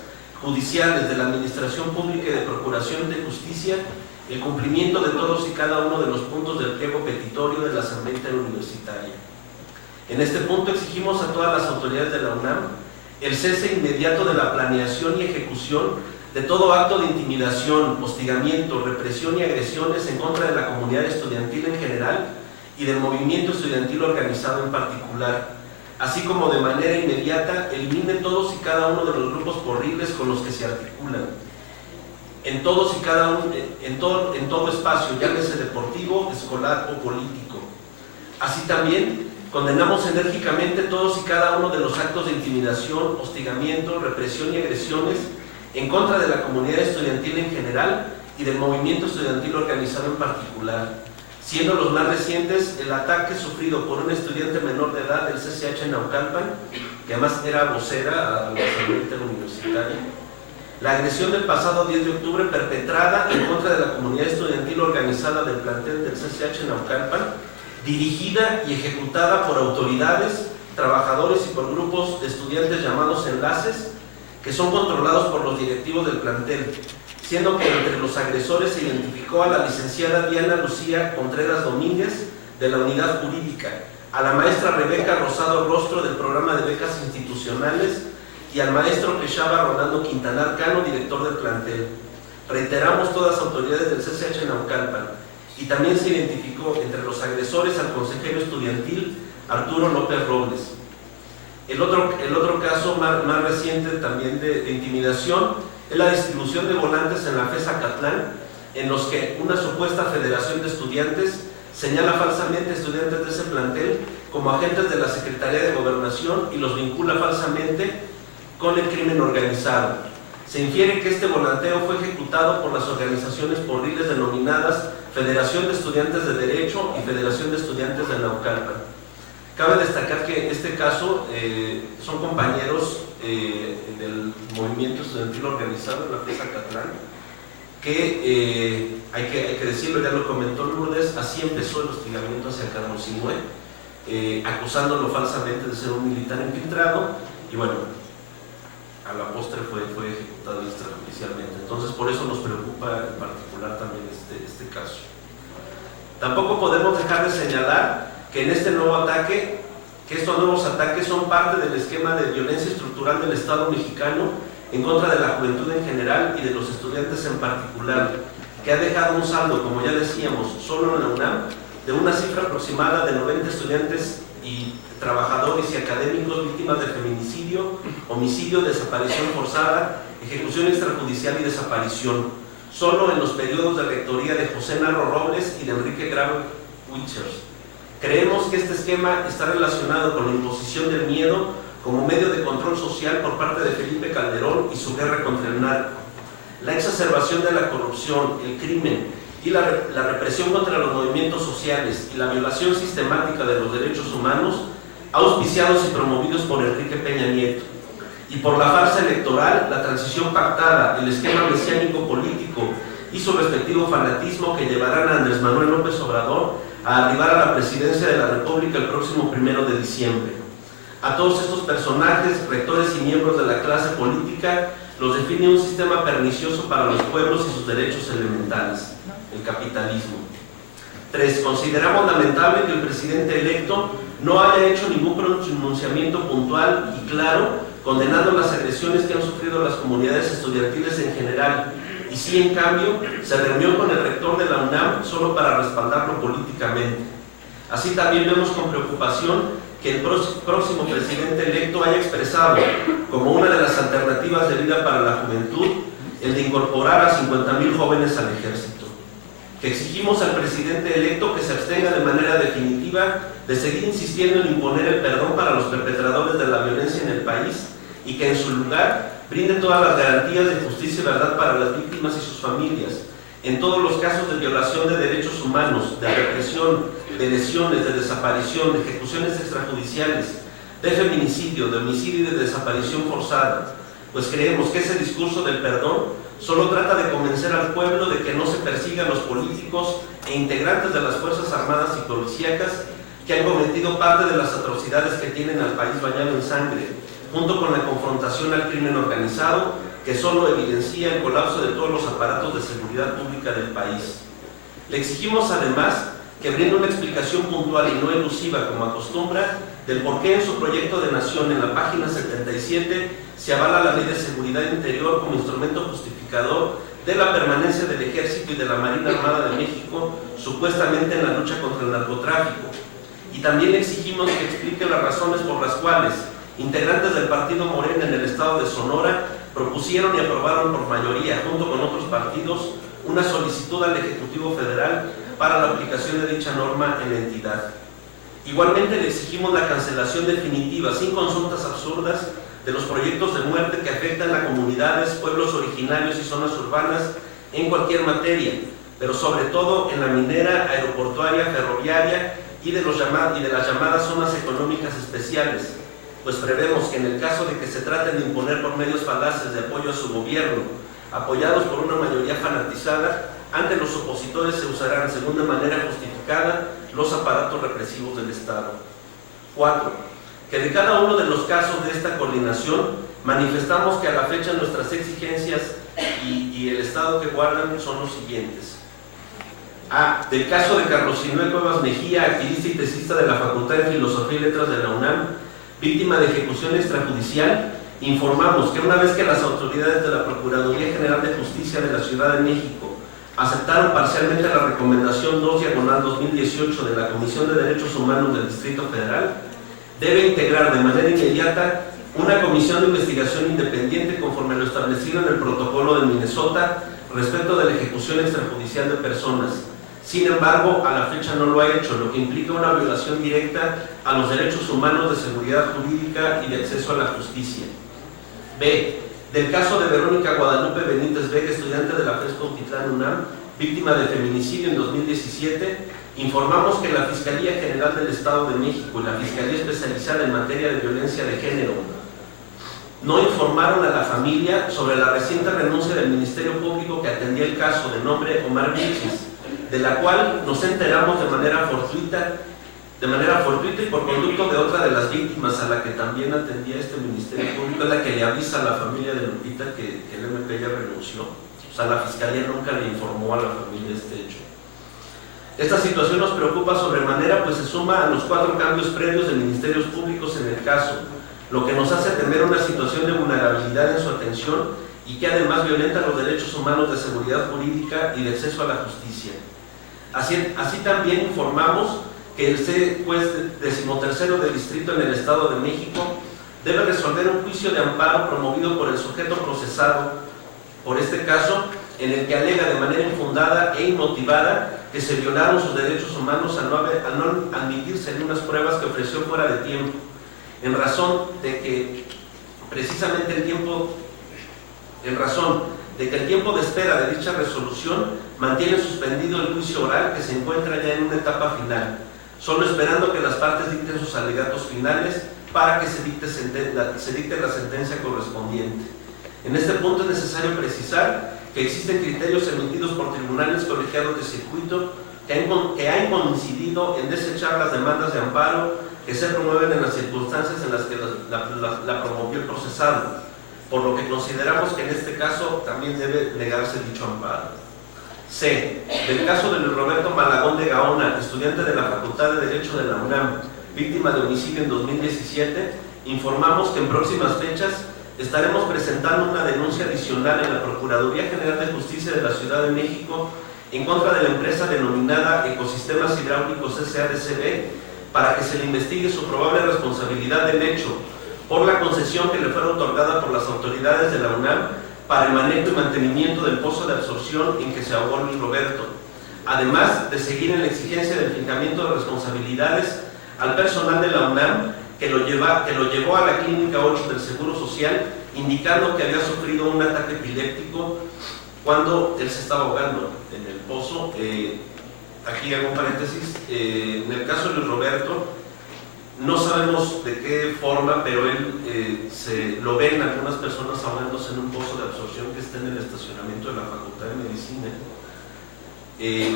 judiciales, de la Administración Pública y de Procuración de Justicia, el cumplimiento de todos y cada uno de los puntos del pliego petitorio de la Asamblea Interuniversitaria. En este punto exigimos a todas las autoridades de la UNAM el cese inmediato de la planeación y ejecución de todo acto de intimidación, hostigamiento, represión y agresiones en contra de la comunidad estudiantil en general y del movimiento estudiantil organizado en particular, así como de manera inmediata eliminen todos y cada uno de los grupos horribles con los que se articulan, en todos y cada uno, en todo espacio, llámese deportivo, escolar o político. Así también condenamos enérgicamente todos y cada uno de los actos de intimidación, hostigamiento, represión y agresiones en contra de la comunidad estudiantil en general y del movimiento estudiantil organizado en particular, siendo los más recientes el ataque sufrido por un estudiante menor de edad del CCH en Naucalpan, que además era vocera a la Asamblea Interuniversitaria, la agresión del pasado 10 de octubre perpetrada en contra de la comunidad estudiantil organizada del plantel del CCH en Naucalpan, dirigida y ejecutada por autoridades, trabajadores y por grupos de estudiantes llamados enlaces, que son controlados por los directivos del plantel, siendo que entre los agresores se identificó a la licenciada Diana Lucía Contreras Domínguez, de la Unidad Jurídica, a la maestra Rebeca Rosado Rostro, del Programa de Becas Institucionales, y al maestro Quechaba Rolando Quintanar Cano, director del plantel. Reiteramos todas las autoridades del CCH en Naucalpan, y también se identificó entre los agresores al consejero estudiantil Arturo López Robles. El otro caso más reciente también de intimidación es la distribución de volantes en la FES Acatlán, en los que una supuesta federación de estudiantes señala falsamente a estudiantes de ese plantel como agentes de la Secretaría de Gobernación y los vincula falsamente con el crimen organizado. Se infiere que este volanteo fue ejecutado por las organizaciones porriles denominadas Federación de Estudiantes de Derecho y Federación de Estudiantes de Naucalpan. Cabe destacar que en este caso son compañeros del movimiento estudiantil organizado en la FES Acatlán, que hay que decirlo, ya lo comentó Lourdes, así empezó el hostigamiento hacia Carlos Sinue, acusándolo falsamente de ser un militar infiltrado, y bueno, a la postre fue ejecutado extrajudicialmente. Entonces, por eso nos preocupa en particular también este caso. Tampoco podemos dejar de señalar que en este nuevo ataque que estos nuevos ataques son parte del esquema de violencia estructural del Estado mexicano en contra de la juventud en general y de los estudiantes en particular, que ha dejado un saldo, como ya decíamos, solo en la UNAM, de una cifra aproximada de 90 estudiantes y trabajadores y académicos víctimas de feminicidio, homicidio, desaparición forzada, ejecución extrajudicial y desaparición, solo en los periodos de rectoría de José Narro Robles y de Enrique Grau Wichers. Creemos que este esquema está relacionado con la imposición del miedo como medio de control social por parte de Felipe Calderón y su guerra contra el narco, la exacerbación de la corrupción, el crimen y la represión contra los movimientos sociales y la violación sistemática de los derechos humanos, auspiciados y promovidos por Enrique Peña Nieto, y por la farsa electoral, la transición pactada, el esquema mesiánico político y su respectivo fanatismo que llevarán a Andrés Manuel López Obrador a arribar a la presidencia de la República el próximo 1 de diciembre. A todos estos personajes, rectores y miembros de la clase política, los define un sistema pernicioso para los pueblos y sus derechos elementales, el capitalismo. 3. Consideramos lamentable que el presidente electo no haya hecho ningún pronunciamiento puntual y claro condenando las agresiones que han sufrido las comunidades estudiantiles en general, y sí, en cambio, se reunió con el rector de la UNAM solo para respaldarlo políticamente. Así también vemos con preocupación que el próximo presidente electo haya expresado como una de las alternativas de vida para la juventud el de incorporar a 50,000 jóvenes al ejército. Que exigimos al presidente electo que se abstenga de manera definitiva de seguir insistiendo en imponer el perdón para los perpetradores de la violencia en el país y que en su lugar brinde todas las garantías de justicia y verdad para las víctimas y sus familias, en todos los casos de violación de derechos humanos, de represión, de lesiones, de desaparición, de ejecuciones extrajudiciales, de feminicidio, de homicidio y de desaparición forzada, pues creemos que ese discurso del perdón solo trata de convencer al pueblo de que no se persiga a los políticos e integrantes de las Fuerzas Armadas y Policíacas que han cometido parte de las atrocidades que tienen al país bañado en sangre, junto con la confrontación al crimen organizado, que solo evidencia el colapso de todos los aparatos de seguridad pública del país. Le exigimos además que brinde una explicación puntual y no elusiva, como acostumbra, del por qué en su proyecto de nación, en la página 77, se avala la Ley de Seguridad Interior como instrumento justificador de la permanencia del Ejército y de la Marina Armada de México, supuestamente en la lucha contra el narcotráfico. Y también le exigimos que explique las razones por las cuales integrantes del partido Morena en el estado de Sonora propusieron y aprobaron por mayoría, junto con otros partidos, una solicitud al Ejecutivo Federal para la aplicación de dicha norma en la entidad. Igualmente le exigimos la cancelación definitiva, sin consultas absurdas, de los proyectos de muerte que afectan a comunidades, pueblos originarios y zonas urbanas en cualquier materia, pero sobre todo en la minera, aeroportuaria, ferroviaria y de las llamadas zonas económicas especiales, pues prevemos que en el caso de que se traten de imponer por medios falaces de apoyo a su gobierno, apoyados por una mayoría fanatizada, ante los opositores se usarán, según de manera justificada, los aparatos represivos del Estado. 4. Que de cada uno de los casos de esta coordinación manifestamos que a la fecha nuestras exigencias y el estado que guardan son los siguientes. A. Del caso de Carlos Sinué Cuevas Mejía, activista y tesista de la Facultad de Filosofía y Letras de la UNAM, víctima de ejecución extrajudicial, informamos que una vez que las autoridades de la Procuraduría General de Justicia de la Ciudad de México aceptaron parcialmente la recomendación 2/2018 de la Comisión de Derechos Humanos del Distrito Federal, debe integrar de manera inmediata una comisión de investigación independiente conforme lo establecido en el protocolo de Minnesota respecto de la ejecución extrajudicial de personas. Sin embargo, a la fecha no lo ha hecho, lo que implica una violación directa a los derechos humanos de seguridad jurídica y de acceso a la justicia. B. Del caso de Verónica Guadalupe Benítez Vega, estudiante de la FES Cuautitlán UNAM, víctima de feminicidio en 2017, informamos que la Fiscalía General del Estado de México y la Fiscalía Especializada en Materia de Violencia de Género no informaron a la familia sobre la reciente renuncia del Ministerio Público que atendía el caso de nombre Omar Vilchis, de la cual nos enteramos de manera fortuita y por conducto de otra de las víctimas a la que también atendía este Ministerio Público, es la que le avisa a la familia de Lupita que el MP ya renunció. O sea, la Fiscalía nunca le informó a la familia este hecho. Esta situación nos preocupa sobremanera, pues se suma a los 4 cambios previos de ministerios públicos en el caso, lo que nos hace temer una situación de vulnerabilidad en su atención y que además violenta los derechos humanos de seguridad jurídica y de acceso a la justicia. Así también informamos que el juez 13º del distrito en el Estado de México debe resolver un juicio de amparo promovido por el sujeto procesado por este caso, en el que alega de manera infundada e inmotivada que se violaron sus derechos humanos al no admitirse en unas pruebas que ofreció fuera de tiempo, en razón de que precisamente el tiempo de espera de dicha resolución mantiene suspendido el juicio oral, que se encuentra ya en una etapa final, solo esperando que las partes dicten sus alegatos finales para que se dicte la sentencia correspondiente. En este punto es necesario precisar que existen criterios emitidos por tribunales colegiados de circuito que han coincidido en desechar las demandas de amparo que se promueven en las circunstancias en las que la promovió el procesado, por lo que consideramos que en este caso también debe negarse dicho amparo. C. Del caso de Luis Roberto Malagón de Gaona, estudiante de la Facultad de Derecho de la UNAM, víctima de homicidio en 2017, informamos que en próximas fechas estaremos presentando una denuncia adicional en la Procuraduría General de Justicia de la Ciudad de México en contra de la empresa denominada Ecosistemas Hidráulicos S.A.D.C.B. para que se le investigue su probable responsabilidad del hecho por la concesión que le fuera otorgada por las autoridades de la UNAM para el manejo y mantenimiento del pozo de absorción en que se ahogó Luis Roberto, además de seguir en la exigencia del fijamiento de responsabilidades al personal de la UNAM que lo llevó a la Clínica 8 del Seguro Social, indicando que había sufrido un ataque epiléptico cuando él se estaba ahogando en el pozo. Aquí hago un paréntesis, en el caso de Luis Roberto, no sabemos de qué forma, pero él lo ven algunas personas ahogándose en un pozo de absorción que está en el estacionamiento de la Facultad de Medicina.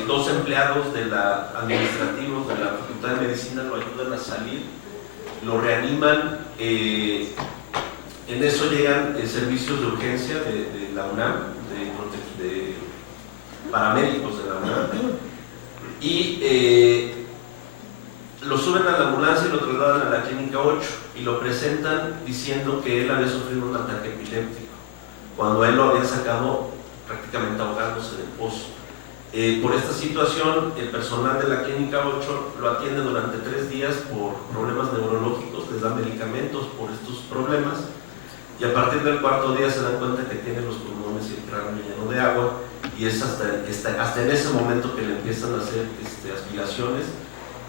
2 empleados administrativos de la Facultad de Medicina lo ayudan a salir, lo reaniman, en eso llegan servicios de urgencia de la UNAM, de paramédicos de la UNAM, y lo suben a la ambulancia y lo trasladan a la Clínica 8 y lo presentan diciendo que él había sufrido un ataque epiléptico, cuando él lo había sacado prácticamente ahogándose en el pozo. Por esta situación, el personal de la Clínica 8 lo atiende durante 3 días por problemas neurológicos, les da medicamentos por estos problemas, y a partir del 4.º día se dan cuenta que tiene los pulmones y el cráneo lleno de agua, y es hasta en ese momento que le empiezan a hacer aspiraciones,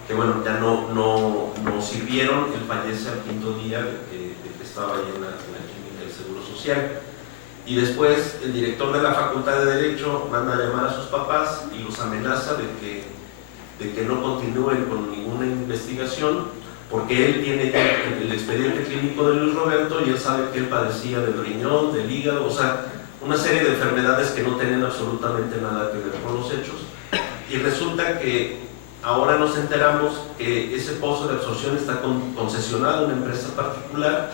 que bueno, ya no sirvieron. Él fallece al 5.º día de que estaba ahí en la clínica del Seguro Social. Y después el director de la Facultad de Derecho manda a llamar a sus papás y los amenaza de que no continúen con ninguna investigación, porque él tiene ya el expediente clínico de Luis Roberto y él sabe que él padecía del riñón, del hígado, o sea, una serie de enfermedades que no tenían absolutamente nada que ver con los hechos. Y resulta que ahora nos enteramos que ese pozo de absorción está concesionado a una empresa particular,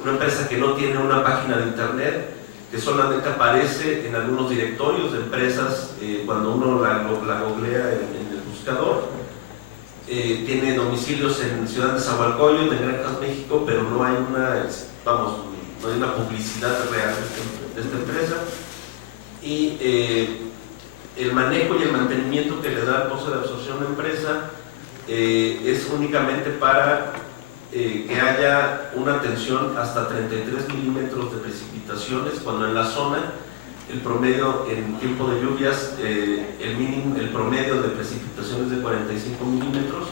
una empresa que no tiene una página de internet, que solamente aparece en algunos directorios de empresas cuando uno la googlea en el buscador. Tiene domicilios en Ciudad de Zahualcóyotl, en Granjas, México, pero no hay una publicidad real de esta empresa. Y el manejo y el mantenimiento que le da el pozo de absorción a la empresa es únicamente para que haya una tensión hasta 33 milímetros de precipitaciones, cuando en la zona el promedio en tiempo de lluvias, el promedio de precipitaciones de 45 milímetros.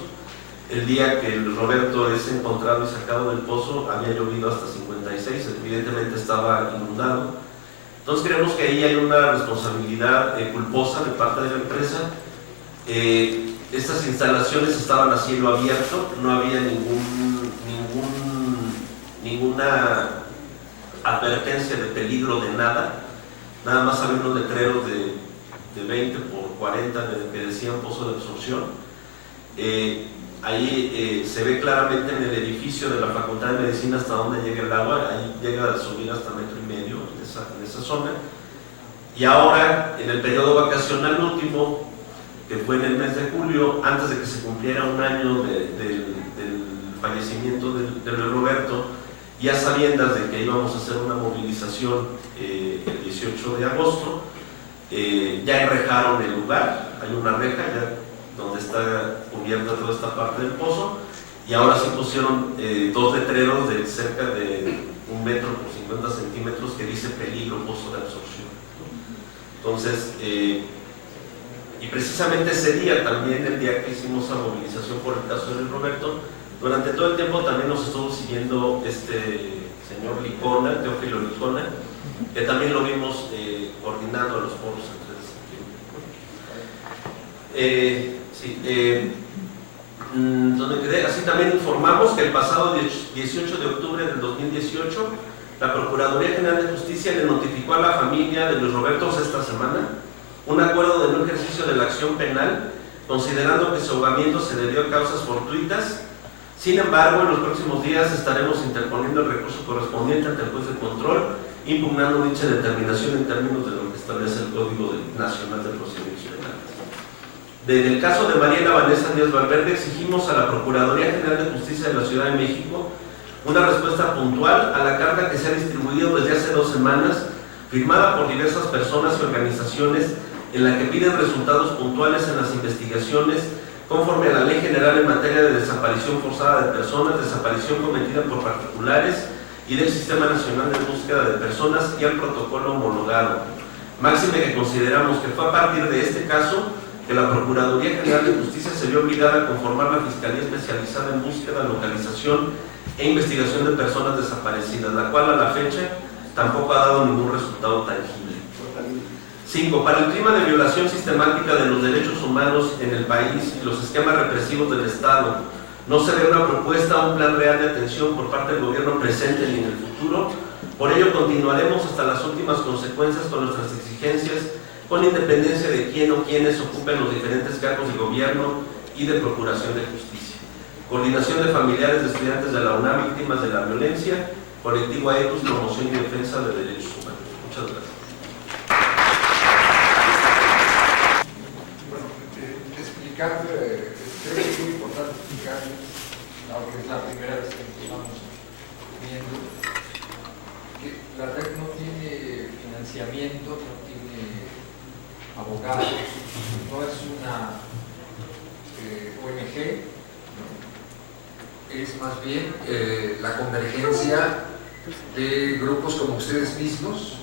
El día que el Roberto es encontrado y sacado del pozo había llovido hasta 56, evidentemente estaba inundado. Entonces creemos que ahí hay una responsabilidad culposa de parte de la empresa. Estas instalaciones estaban a cielo abierto, no había ninguna advertencia de peligro de nada más había unos letreros de 20 por 40 que decían pozo de absorción. Ahí se ve claramente en el edificio de la Facultad de Medicina hasta donde llega el agua, ahí llega a subir hasta 1,5 metros en esa zona. Y ahora, en el periodo vacacional último, que fue en el mes de julio, antes de que se cumpliera un año del fallecimiento de Luis Roberto, ya sabiendas de que íbamos a hacer una movilización el 18 de agosto, ya enrejaron el lugar, hay una reja ya donde está cubierta toda esta parte del pozo, y ahora sí pusieron 2 letreros de cerca de 1 metro por 50 centímetros que dice peligro pozo de absorción. Entonces, y precisamente ese día también, el día que hicimos la movilización por el caso de Luis Roberto, durante todo el tiempo también nos estuvo siguiendo este señor Licona, Teófilo Licona, que también lo vimos coordinando a los foros en 3 de septiembre. Donde quedé, así también informamos que el pasado 18 de octubre del 2018 la Procuraduría General de Justicia le notificó a la familia de Luis Roberto esta semana un acuerdo de no ejercicio de la acción penal, considerando que su ahogamiento se debió a causas fortuitas. Sin embargo, en los próximos días estaremos interponiendo el recurso correspondiente ante el juez de control, impugnando dicha determinación en términos de lo que establece el Código Nacional de Procedimientos Penales. Desde el caso de Mariela Vanessa Díaz Valverde, exigimos a la Procuraduría General de Justicia de la Ciudad de México una respuesta puntual a la carta que se ha distribuido desde hace 2 semanas, firmada por diversas personas y organizaciones, en la que piden resultados puntuales en las investigaciones conforme a la Ley General en materia de desaparición forzada de personas, desaparición cometida por particulares y del Sistema Nacional de Búsqueda de Personas y al protocolo homologado. Máxime que consideramos que fue a partir de este caso que la Procuraduría General de Justicia se vio obligada a conformar la Fiscalía Especializada en Búsqueda, Localización e Investigación de Personas Desaparecidas, la cual a la fecha tampoco ha dado ningún resultado tangible. 5. Para el clima de violación sistemática de los derechos humanos en el país y los esquemas represivos del Estado, no se ve una propuesta o un plan real de atención por parte del gobierno presente ni en el futuro. Por ello continuaremos hasta las últimas consecuencias con nuestras exigencias, con independencia de quién o quiénes ocupen los diferentes cargos de gobierno y de procuración de justicia. Coordinación de familiares de estudiantes de la UNAM víctimas de la violencia, colectivo AECUS, promoción y defensa de derechos humanos. Muchas gracias. Creo que es muy importante explicar, aunque es la primera vez que estamos viendo, que la red no tiene financiamiento, no tiene abogados, no es una ONG, es más bien la convergencia de grupos como ustedes mismos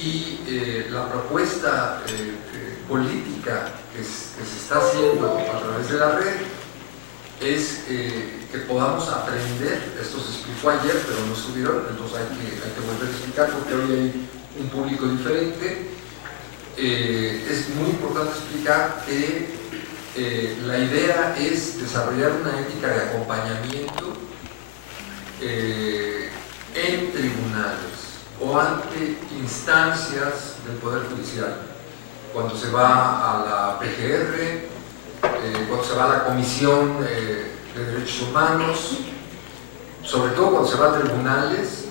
y la propuesta política que se está haciendo a través de la red es que podamos aprender. Esto se explicó ayer pero no estuvieron, entonces hay que volver a explicar porque hoy hay un público diferente. Es muy importante explicar que la idea es desarrollar una ética de acompañamiento en tribunales o ante instancias del Poder Judicial. Cuando se va a la PGR, cuando se va a la Comisión de Derechos Humanos, sobre todo cuando se va a tribunales,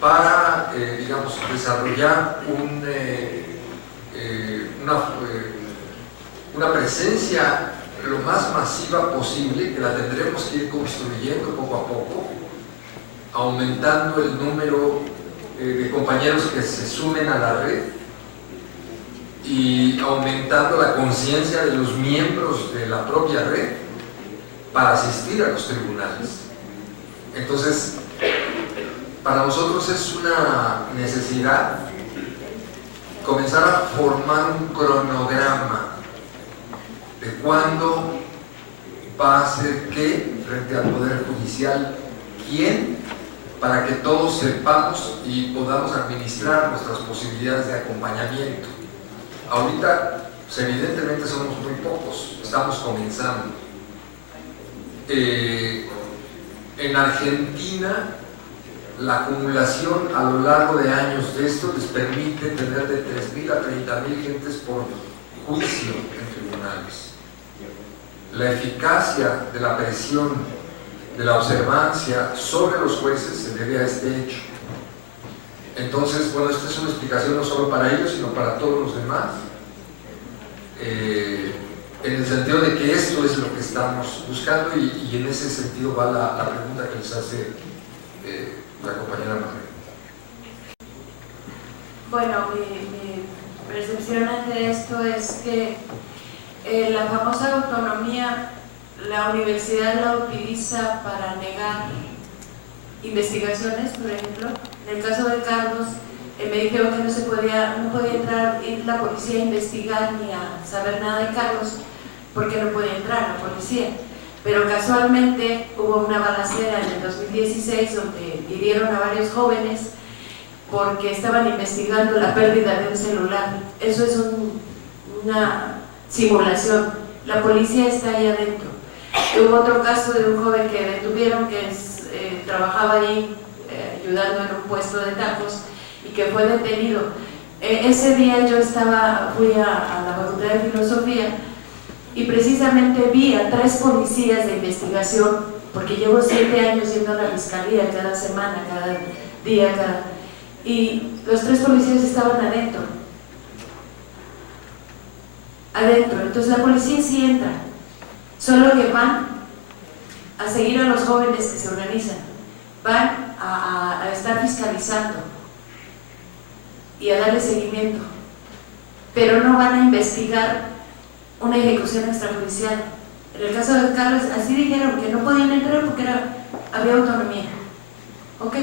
para, digamos, desarrollar una presencia lo más masiva posible, que la tendremos que ir construyendo poco a poco, aumentando el número de compañeros que se sumen a la red y aumentando la conciencia de los miembros de la propia red para asistir a los tribunales. Entonces, para nosotros es una necesidad comenzar a formar un cronograma de cuándo va a ser qué frente al Poder Judicial, quién, para que todos sepamos y podamos administrar nuestras posibilidades de acompañamiento. Ahorita, pues, evidentemente somos muy pocos, estamos comenzando. En Argentina, la acumulación a lo largo de años de esto les permite tener de 3.000 a 30.000 gentes por juicio en tribunales. La eficacia de la presión, de la observancia sobre los jueces se debe a este hecho. Entonces, bueno, esta es una explicación no solo para ellos, sino para todos los demás. en el sentido de que esto es lo que estamos buscando y en ese sentido va la pregunta que les hace la compañera Manuel. Bueno, mi percepción ante esto es que la famosa autonomía, la universidad la utiliza para negar investigaciones, por ejemplo. En el caso de Carlos, me dijeron que no podía entrar la policía a investigar ni a saber nada de Carlos porque no podía entrar la policía. Pero casualmente hubo una balacera en el 2016 donde hirieron a varios jóvenes porque estaban investigando la pérdida de un celular. Eso es una simulación. La policía está ahí adentro. Hubo otro caso de un joven que detuvieron que trabajaba ahí ayudando en un puesto de tacos y que fue detenido. Ese día yo fui a la Facultad de Filosofía y precisamente vi a 3 policías de investigación, porque llevo 7 años yendo a la fiscalía cada semana, cada día, y los 3 policías estaban adentro. Entonces la policía sí entra, solo que van a seguir a los jóvenes que se organizan, van a estar fiscalizando y a darle seguimiento, pero no van a investigar una ejecución extrajudicial. En el caso de Carlos, así dijeron que no podían entrar porque había autonomía. ¿Ok?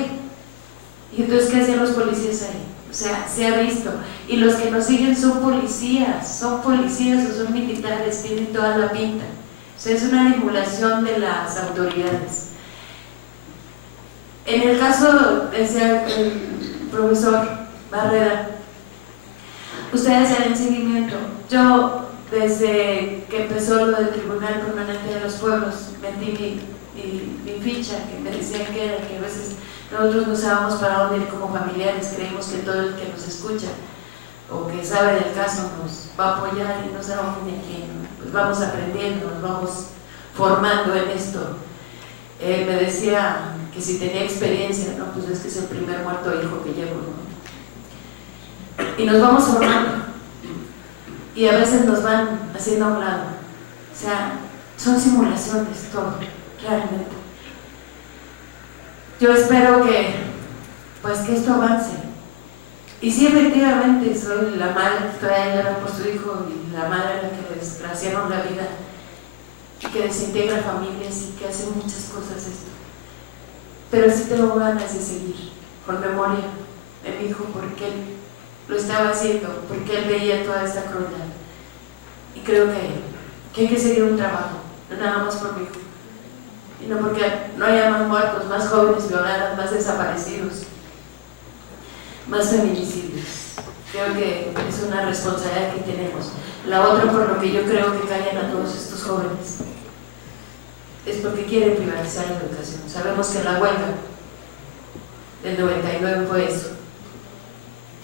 Y entonces, ¿qué hacían los policías ahí? O sea, se ha visto. Y los que nos siguen son policías o son militares, tienen toda la pinta. O sea, es una simulación de las autoridades. En el caso, decía el profesor Barrera, ustedes hacen seguimiento. Yo, desde que empezó lo del Tribunal Permanente de los Pueblos, metí mi ficha, que me decían que a veces nosotros no sabemos para dónde ir como familiares, creemos que todo el que nos escucha o que sabe del caso nos va a apoyar y no sabemos ni quién, pues vamos aprendiendo, nos vamos formando en esto. Me decía que si tenía experiencia, no, pues es que es el primer muerto hijo que llevo, ¿no? Y nos vamos formando y a veces nos van haciendo a un lado. O sea, son simulaciones todo, realmente. Yo espero que esto avance. Y sí, efectivamente, soy la madre que todavía llora por su hijo y la madre a la que le desgraciaron la vida y que desintegra familias y que hace muchas cosas esto. Pero sí tengo ganas de seguir con memoria de mi hijo porque él lo estaba haciendo, porque él veía toda esta crueldad. Y creo que hay que seguir un trabajo, no nada más por mi hijo. Y no porque no haya más muertos, más jóvenes violadas, más desaparecidos, más feminicidios. Creo que es una responsabilidad que tenemos. La otra, por lo que yo creo que callan a todos estos jóvenes, es porque quieren privatizar la educación. Sabemos que la huelga del 99 fue eso.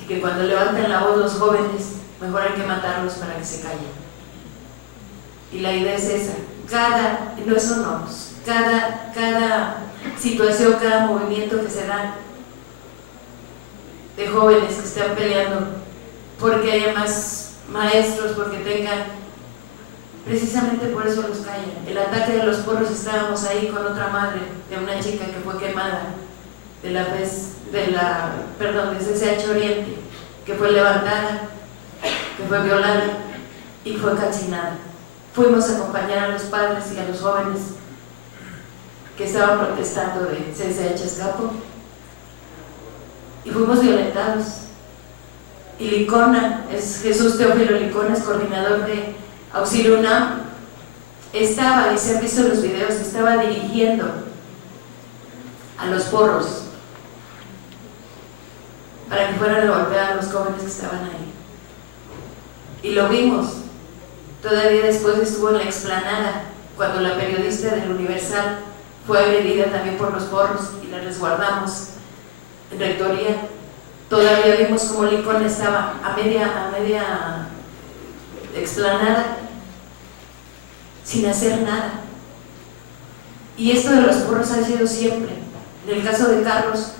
Y que cuando levantan la voz los jóvenes, mejor hay que matarlos para que se callen. Y la idea es esa. Cada situación, cada movimiento que se da de jóvenes que están peleando porque haya más maestros, porque tengan, precisamente por eso los callan. El ataque de los porros, estábamos ahí con otra madre de una chica que fue quemada de CCH Oriente, que fue levantada, que fue violada y fue calcinada. Fuimos a acompañar a los padres y a los jóvenes que estaban protestando de CCH Escapo y fuimos violentados. Y Licona, Jesús Teófilo Licona, es coordinador de Auxilio UNAM, estaba, y se han visto los videos, estaba dirigiendo a los porros para que fueran a golpear a los jóvenes que estaban ahí. Y lo vimos. Todavía después estuvo en la explanada cuando la periodista del Universal fue agredida también por los porros y la resguardamos en rectoría. Todavía vimos como Lincoln estaba a media explanada sin hacer nada. Y esto de los porros ha sido siempre. En el caso de Carlos,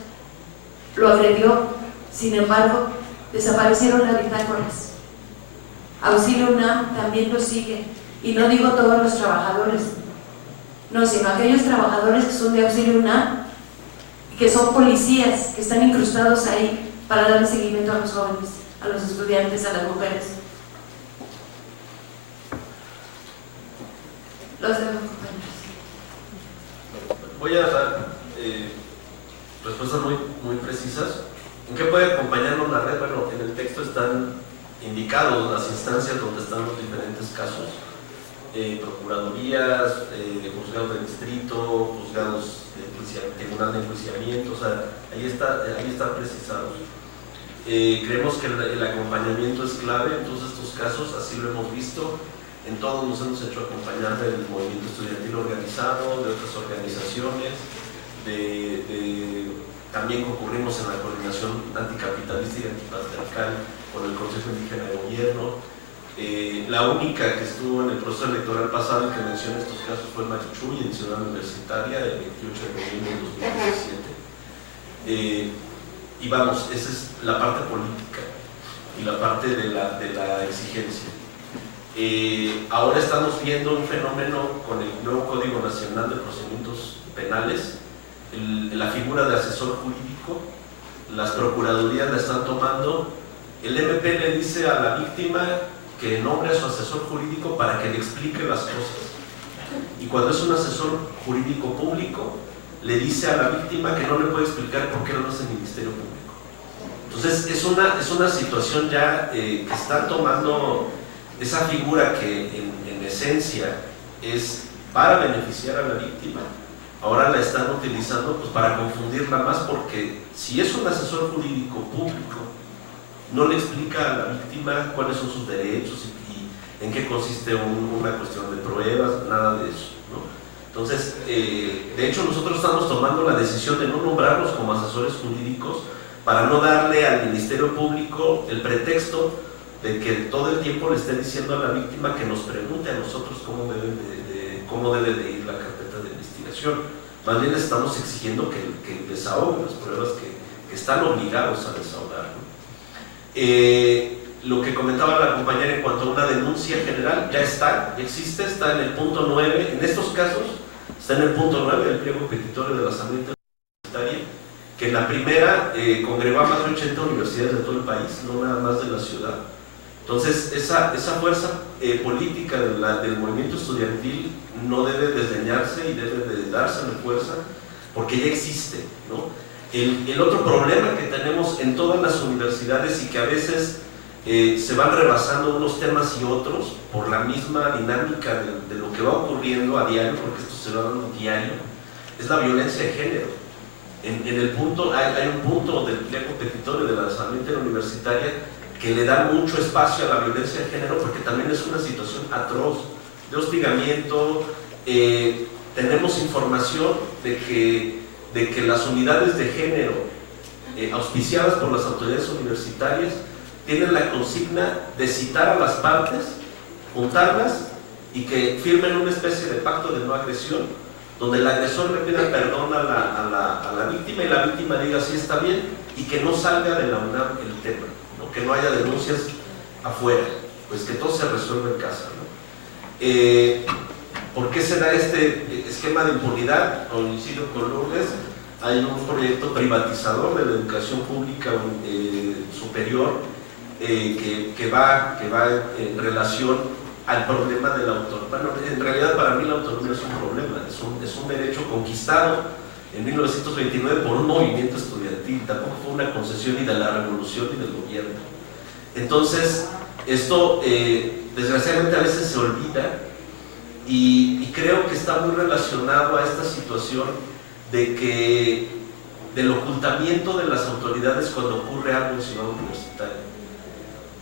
lo agredió, sin embargo, desaparecieron las bitácoras. Auxilio UNAM también lo sigue, y no digo todos los trabajadores, no, sino aquellos trabajadores que son de Auxilio UNAM, que son policías, que están incrustados ahí para darle seguimiento a los jóvenes, a los estudiantes, a las mujeres. Los demás compañeros. Voy a dar respuestas muy precisas. ¿En qué puede acompañarnos la red? Bueno, en el texto están indicados las instancias donde están los diferentes casos, procuradurías, juzgados de distrito, juzgados de tribunal de enjuiciamiento, o sea, ahí está precisado. Creemos que el acompañamiento es clave en todos estos casos, así lo hemos visto. En todos nos hemos hecho acompañar del movimiento estudiantil organizado, de otras organizaciones, también concurrimos en la coordinación anticapitalista y antipatriarcal con el Consejo Indígena de Gobierno. La única que estuvo en el proceso electoral pasado y que menciona estos casos fue Marichuy en Ciudad Universitaria el 28 de noviembre de 2017. Y vamos, esa es la parte política y la parte de la exigencia. Ahora estamos viendo un fenómeno con el nuevo Código Nacional de Procedimientos Penales, la figura de asesor jurídico. Las procuradurías la están tomando. El MP le dice a la víctima que nombre a su asesor jurídico para que le explique las cosas, y cuando es un asesor jurídico público le dice a la víctima que no le puede explicar por qué no es el Ministerio Público. Entonces es una situación ya que está tomando esa figura que en esencia es para beneficiar a la víctima. Ahora la están utilizando pues para confundirla más, porque si es un asesor jurídico público no le explica a la víctima cuáles son sus derechos y en qué consiste una cuestión de pruebas, nada de eso, ¿no? Entonces, de hecho nosotros estamos tomando la decisión de no nombrarlos como asesores jurídicos para no darle al Ministerio Público el pretexto de que todo el tiempo le esté diciendo a la víctima que nos pregunte a nosotros cómo debe de ir la carpeta de investigación. Más bien les estamos exigiendo que desahoguen las pruebas que están obligados a desahogar, ¿no? Lo que comentaba la compañera en cuanto a una denuncia general, ya existe, está en el punto 9, en estos casos está en el punto 9 del pliego petitorio de la Asamblea Universitaria, que en la primera congregó a más de 80 universidades de todo el país, no nada más de la ciudad. Entonces esa fuerza política del movimiento estudiantil no debe desdeñarse y debe de dársele fuerza, porque ya existe, ¿no? El otro problema que tenemos en todas las universidades y que a veces se van rebasando unos temas y otros por la misma dinámica de lo que va ocurriendo a diario, porque esto se va dando diario, es la violencia de género. Hay un punto del pliego petitorio de la Asamblea Universitaria que le da mucho espacio a la violencia de género, porque también es una situación atroz de hostigamiento. Tenemos información de que las unidades de género auspiciadas por las autoridades universitarias tienen la consigna de citar a las partes, juntarlas y que firmen una especie de pacto de no agresión, donde el agresor le pida perdón a la víctima y la víctima diga sí, está bien, y que no salga de la UNAM el tema, ¿no? Que no haya denuncias afuera, pues que todo se resuelva en casa, ¿no? ¿Por qué se da este esquema de impunidad? Coincido con Lourdes, hay un proyecto privatizador de la educación pública superior que va en relación al problema de la autonomía. Bueno, en realidad para mí la autonomía es un problema, es un derecho conquistado en 1929 por un movimiento estudiantil, tampoco fue una concesión ni de la revolución ni del gobierno. Entonces, esto desgraciadamente a veces se olvida. Y creo que está muy relacionado a esta situación del ocultamiento de las autoridades cuando ocurre algo en Ciudad Universitaria.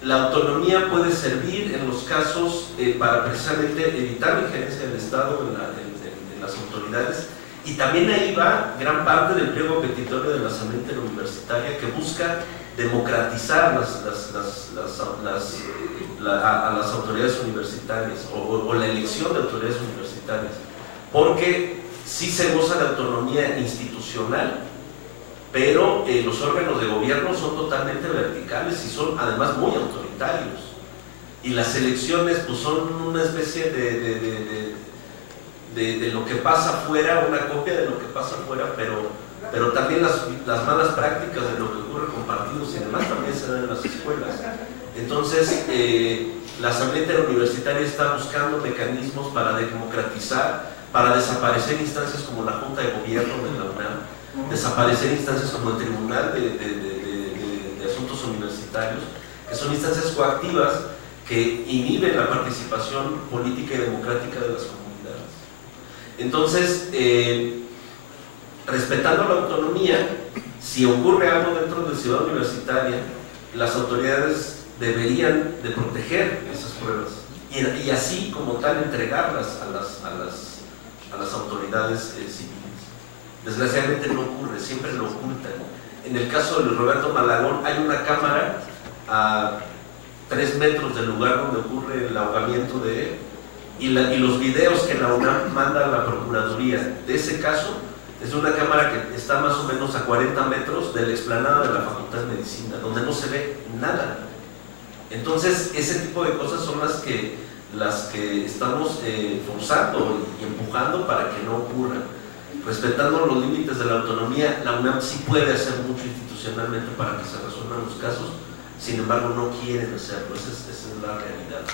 La autonomía puede servir en los casos para precisamente evitar la injerencia del Estado en las autoridades, y también ahí va gran parte del pliego petitorio de la Asamblea Universitaria, que busca democratizar a las autoridades universitarias o la elección de autoridades universitarias, porque sí se goza de autonomía institucional, pero los órganos de gobierno son totalmente verticales y son además muy autoritarios. y las elecciones pues son una especie de lo que pasa afuera, una copia de lo que pasa afuera, pero también las malas prácticas de lo que ocurre con partidos y demás también se dan en las escuelas. Entonces, la Asamblea Interuniversitaria está buscando mecanismos para democratizar, para desaparecer instancias como la Junta de Gobierno de la UNAM, desaparecer instancias como el Tribunal de Asuntos Universitarios, que son instancias coactivas que inhiben la participación política y democrática de las comunidades. Entonces, respetando la autonomía, si ocurre algo dentro de Ciudad Universitaria, las autoridades deberían de proteger esas pruebas y así como tal entregarlas a las autoridades civiles. Desgraciadamente no ocurre, siempre lo ocultan. En el caso de Roberto Malagón hay una cámara a 3 metros del lugar donde ocurre el ahogamiento de él y los videos que la UNAM manda a la Procuraduría de ese caso es una cámara que está más o menos a 40 metros de la explanada de la Facultad de Medicina, donde no se ve nada. Entonces, ese tipo de cosas son las que estamos forzando y empujando para que no ocurran. Respetando los límites de la autonomía, la UNAM sí puede hacer mucho institucionalmente para que se resuelvan los casos, sin embargo no quieren hacerlo, esa es la realidad.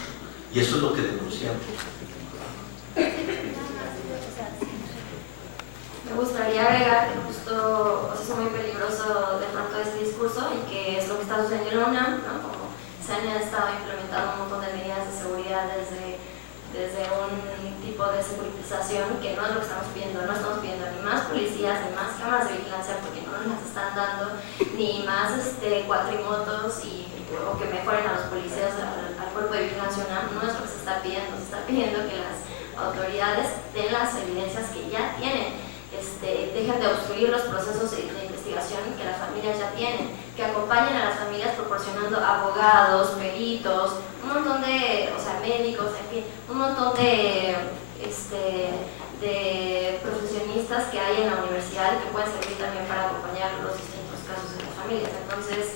Y eso es lo que denunciamos. Me gustaría agregar que justo es muy peligroso de pronto este discurso y que es lo que está sucediendo en la UNAM, ¿no? Como se han estado implementando un montón de medidas de seguridad desde un tipo de securitización que no es lo que estamos pidiendo. No estamos pidiendo ni más policías, ni más cámaras de vigilancia porque no nos las están dando, ni más cuatrimotos o que mejoren a los policías, al cuerpo de vigilancia UNAM. No es lo que se está pidiendo que las autoridades den las evidencias que ya tienen. Dejen de obstruir los procesos de investigación que las familias ya tienen, que acompañen a las familias proporcionando abogados, peritos, un montón de, médicos, en fin, un montón de profesionistas que hay en la universidad que pueden servir también para acompañar los distintos casos de las familias. Entonces,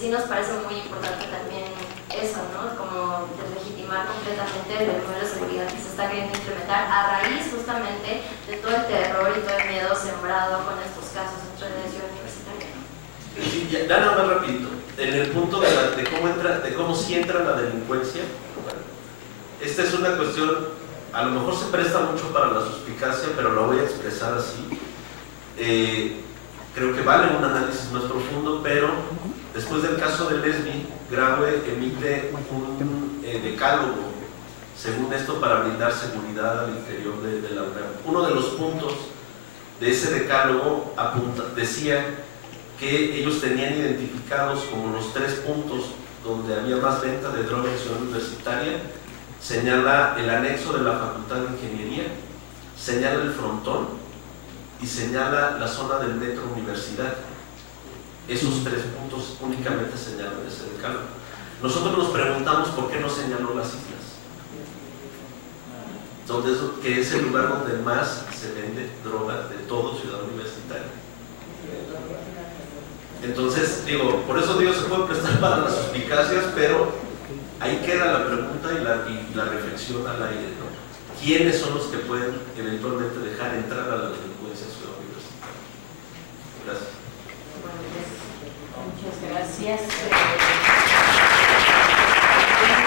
sí nos parece muy importante también eso, ¿no? Como deslegitimar completamente el modelo de seguridad que se está queriendo implementar a raíz justamente de todo el terror y todo el miedo sembrado con estos casos dentro de la ciudad universitaria. Sí, ya nada más rapidito, en el punto de cómo sí entra la delincuencia, bueno, esta es una cuestión, a lo mejor se presta mucho para la suspicacia, pero lo voy a expresar así. Creo que vale un análisis más profundo, pero después del caso de Lesbi, Graue emite un decálogo, según esto, para brindar seguridad al interior de la UNAM. Uno de los puntos de ese decálogo decía que ellos tenían identificados como los 3 puntos donde había más venta de droga en Ciudad Universitaria. Señala el anexo de la Facultad de Ingeniería, señala el frontón y señala la zona del Metro Universidad. Esos 3 puntos únicamente señalan ese decálogo. Nosotros nos preguntamos por qué no señaló las islas, que es el lugar donde más se vende droga de todo Ciudad Universitaria. Entonces, por eso digo, se puede prestar para las suspicacias, pero ahí queda la pregunta y la reflexión al aire, ¿no? ¿Quiénes son los que pueden eventualmente dejar entrar a la delincuencia en Ciudad Universitaria? Gracias. Muchas gracias.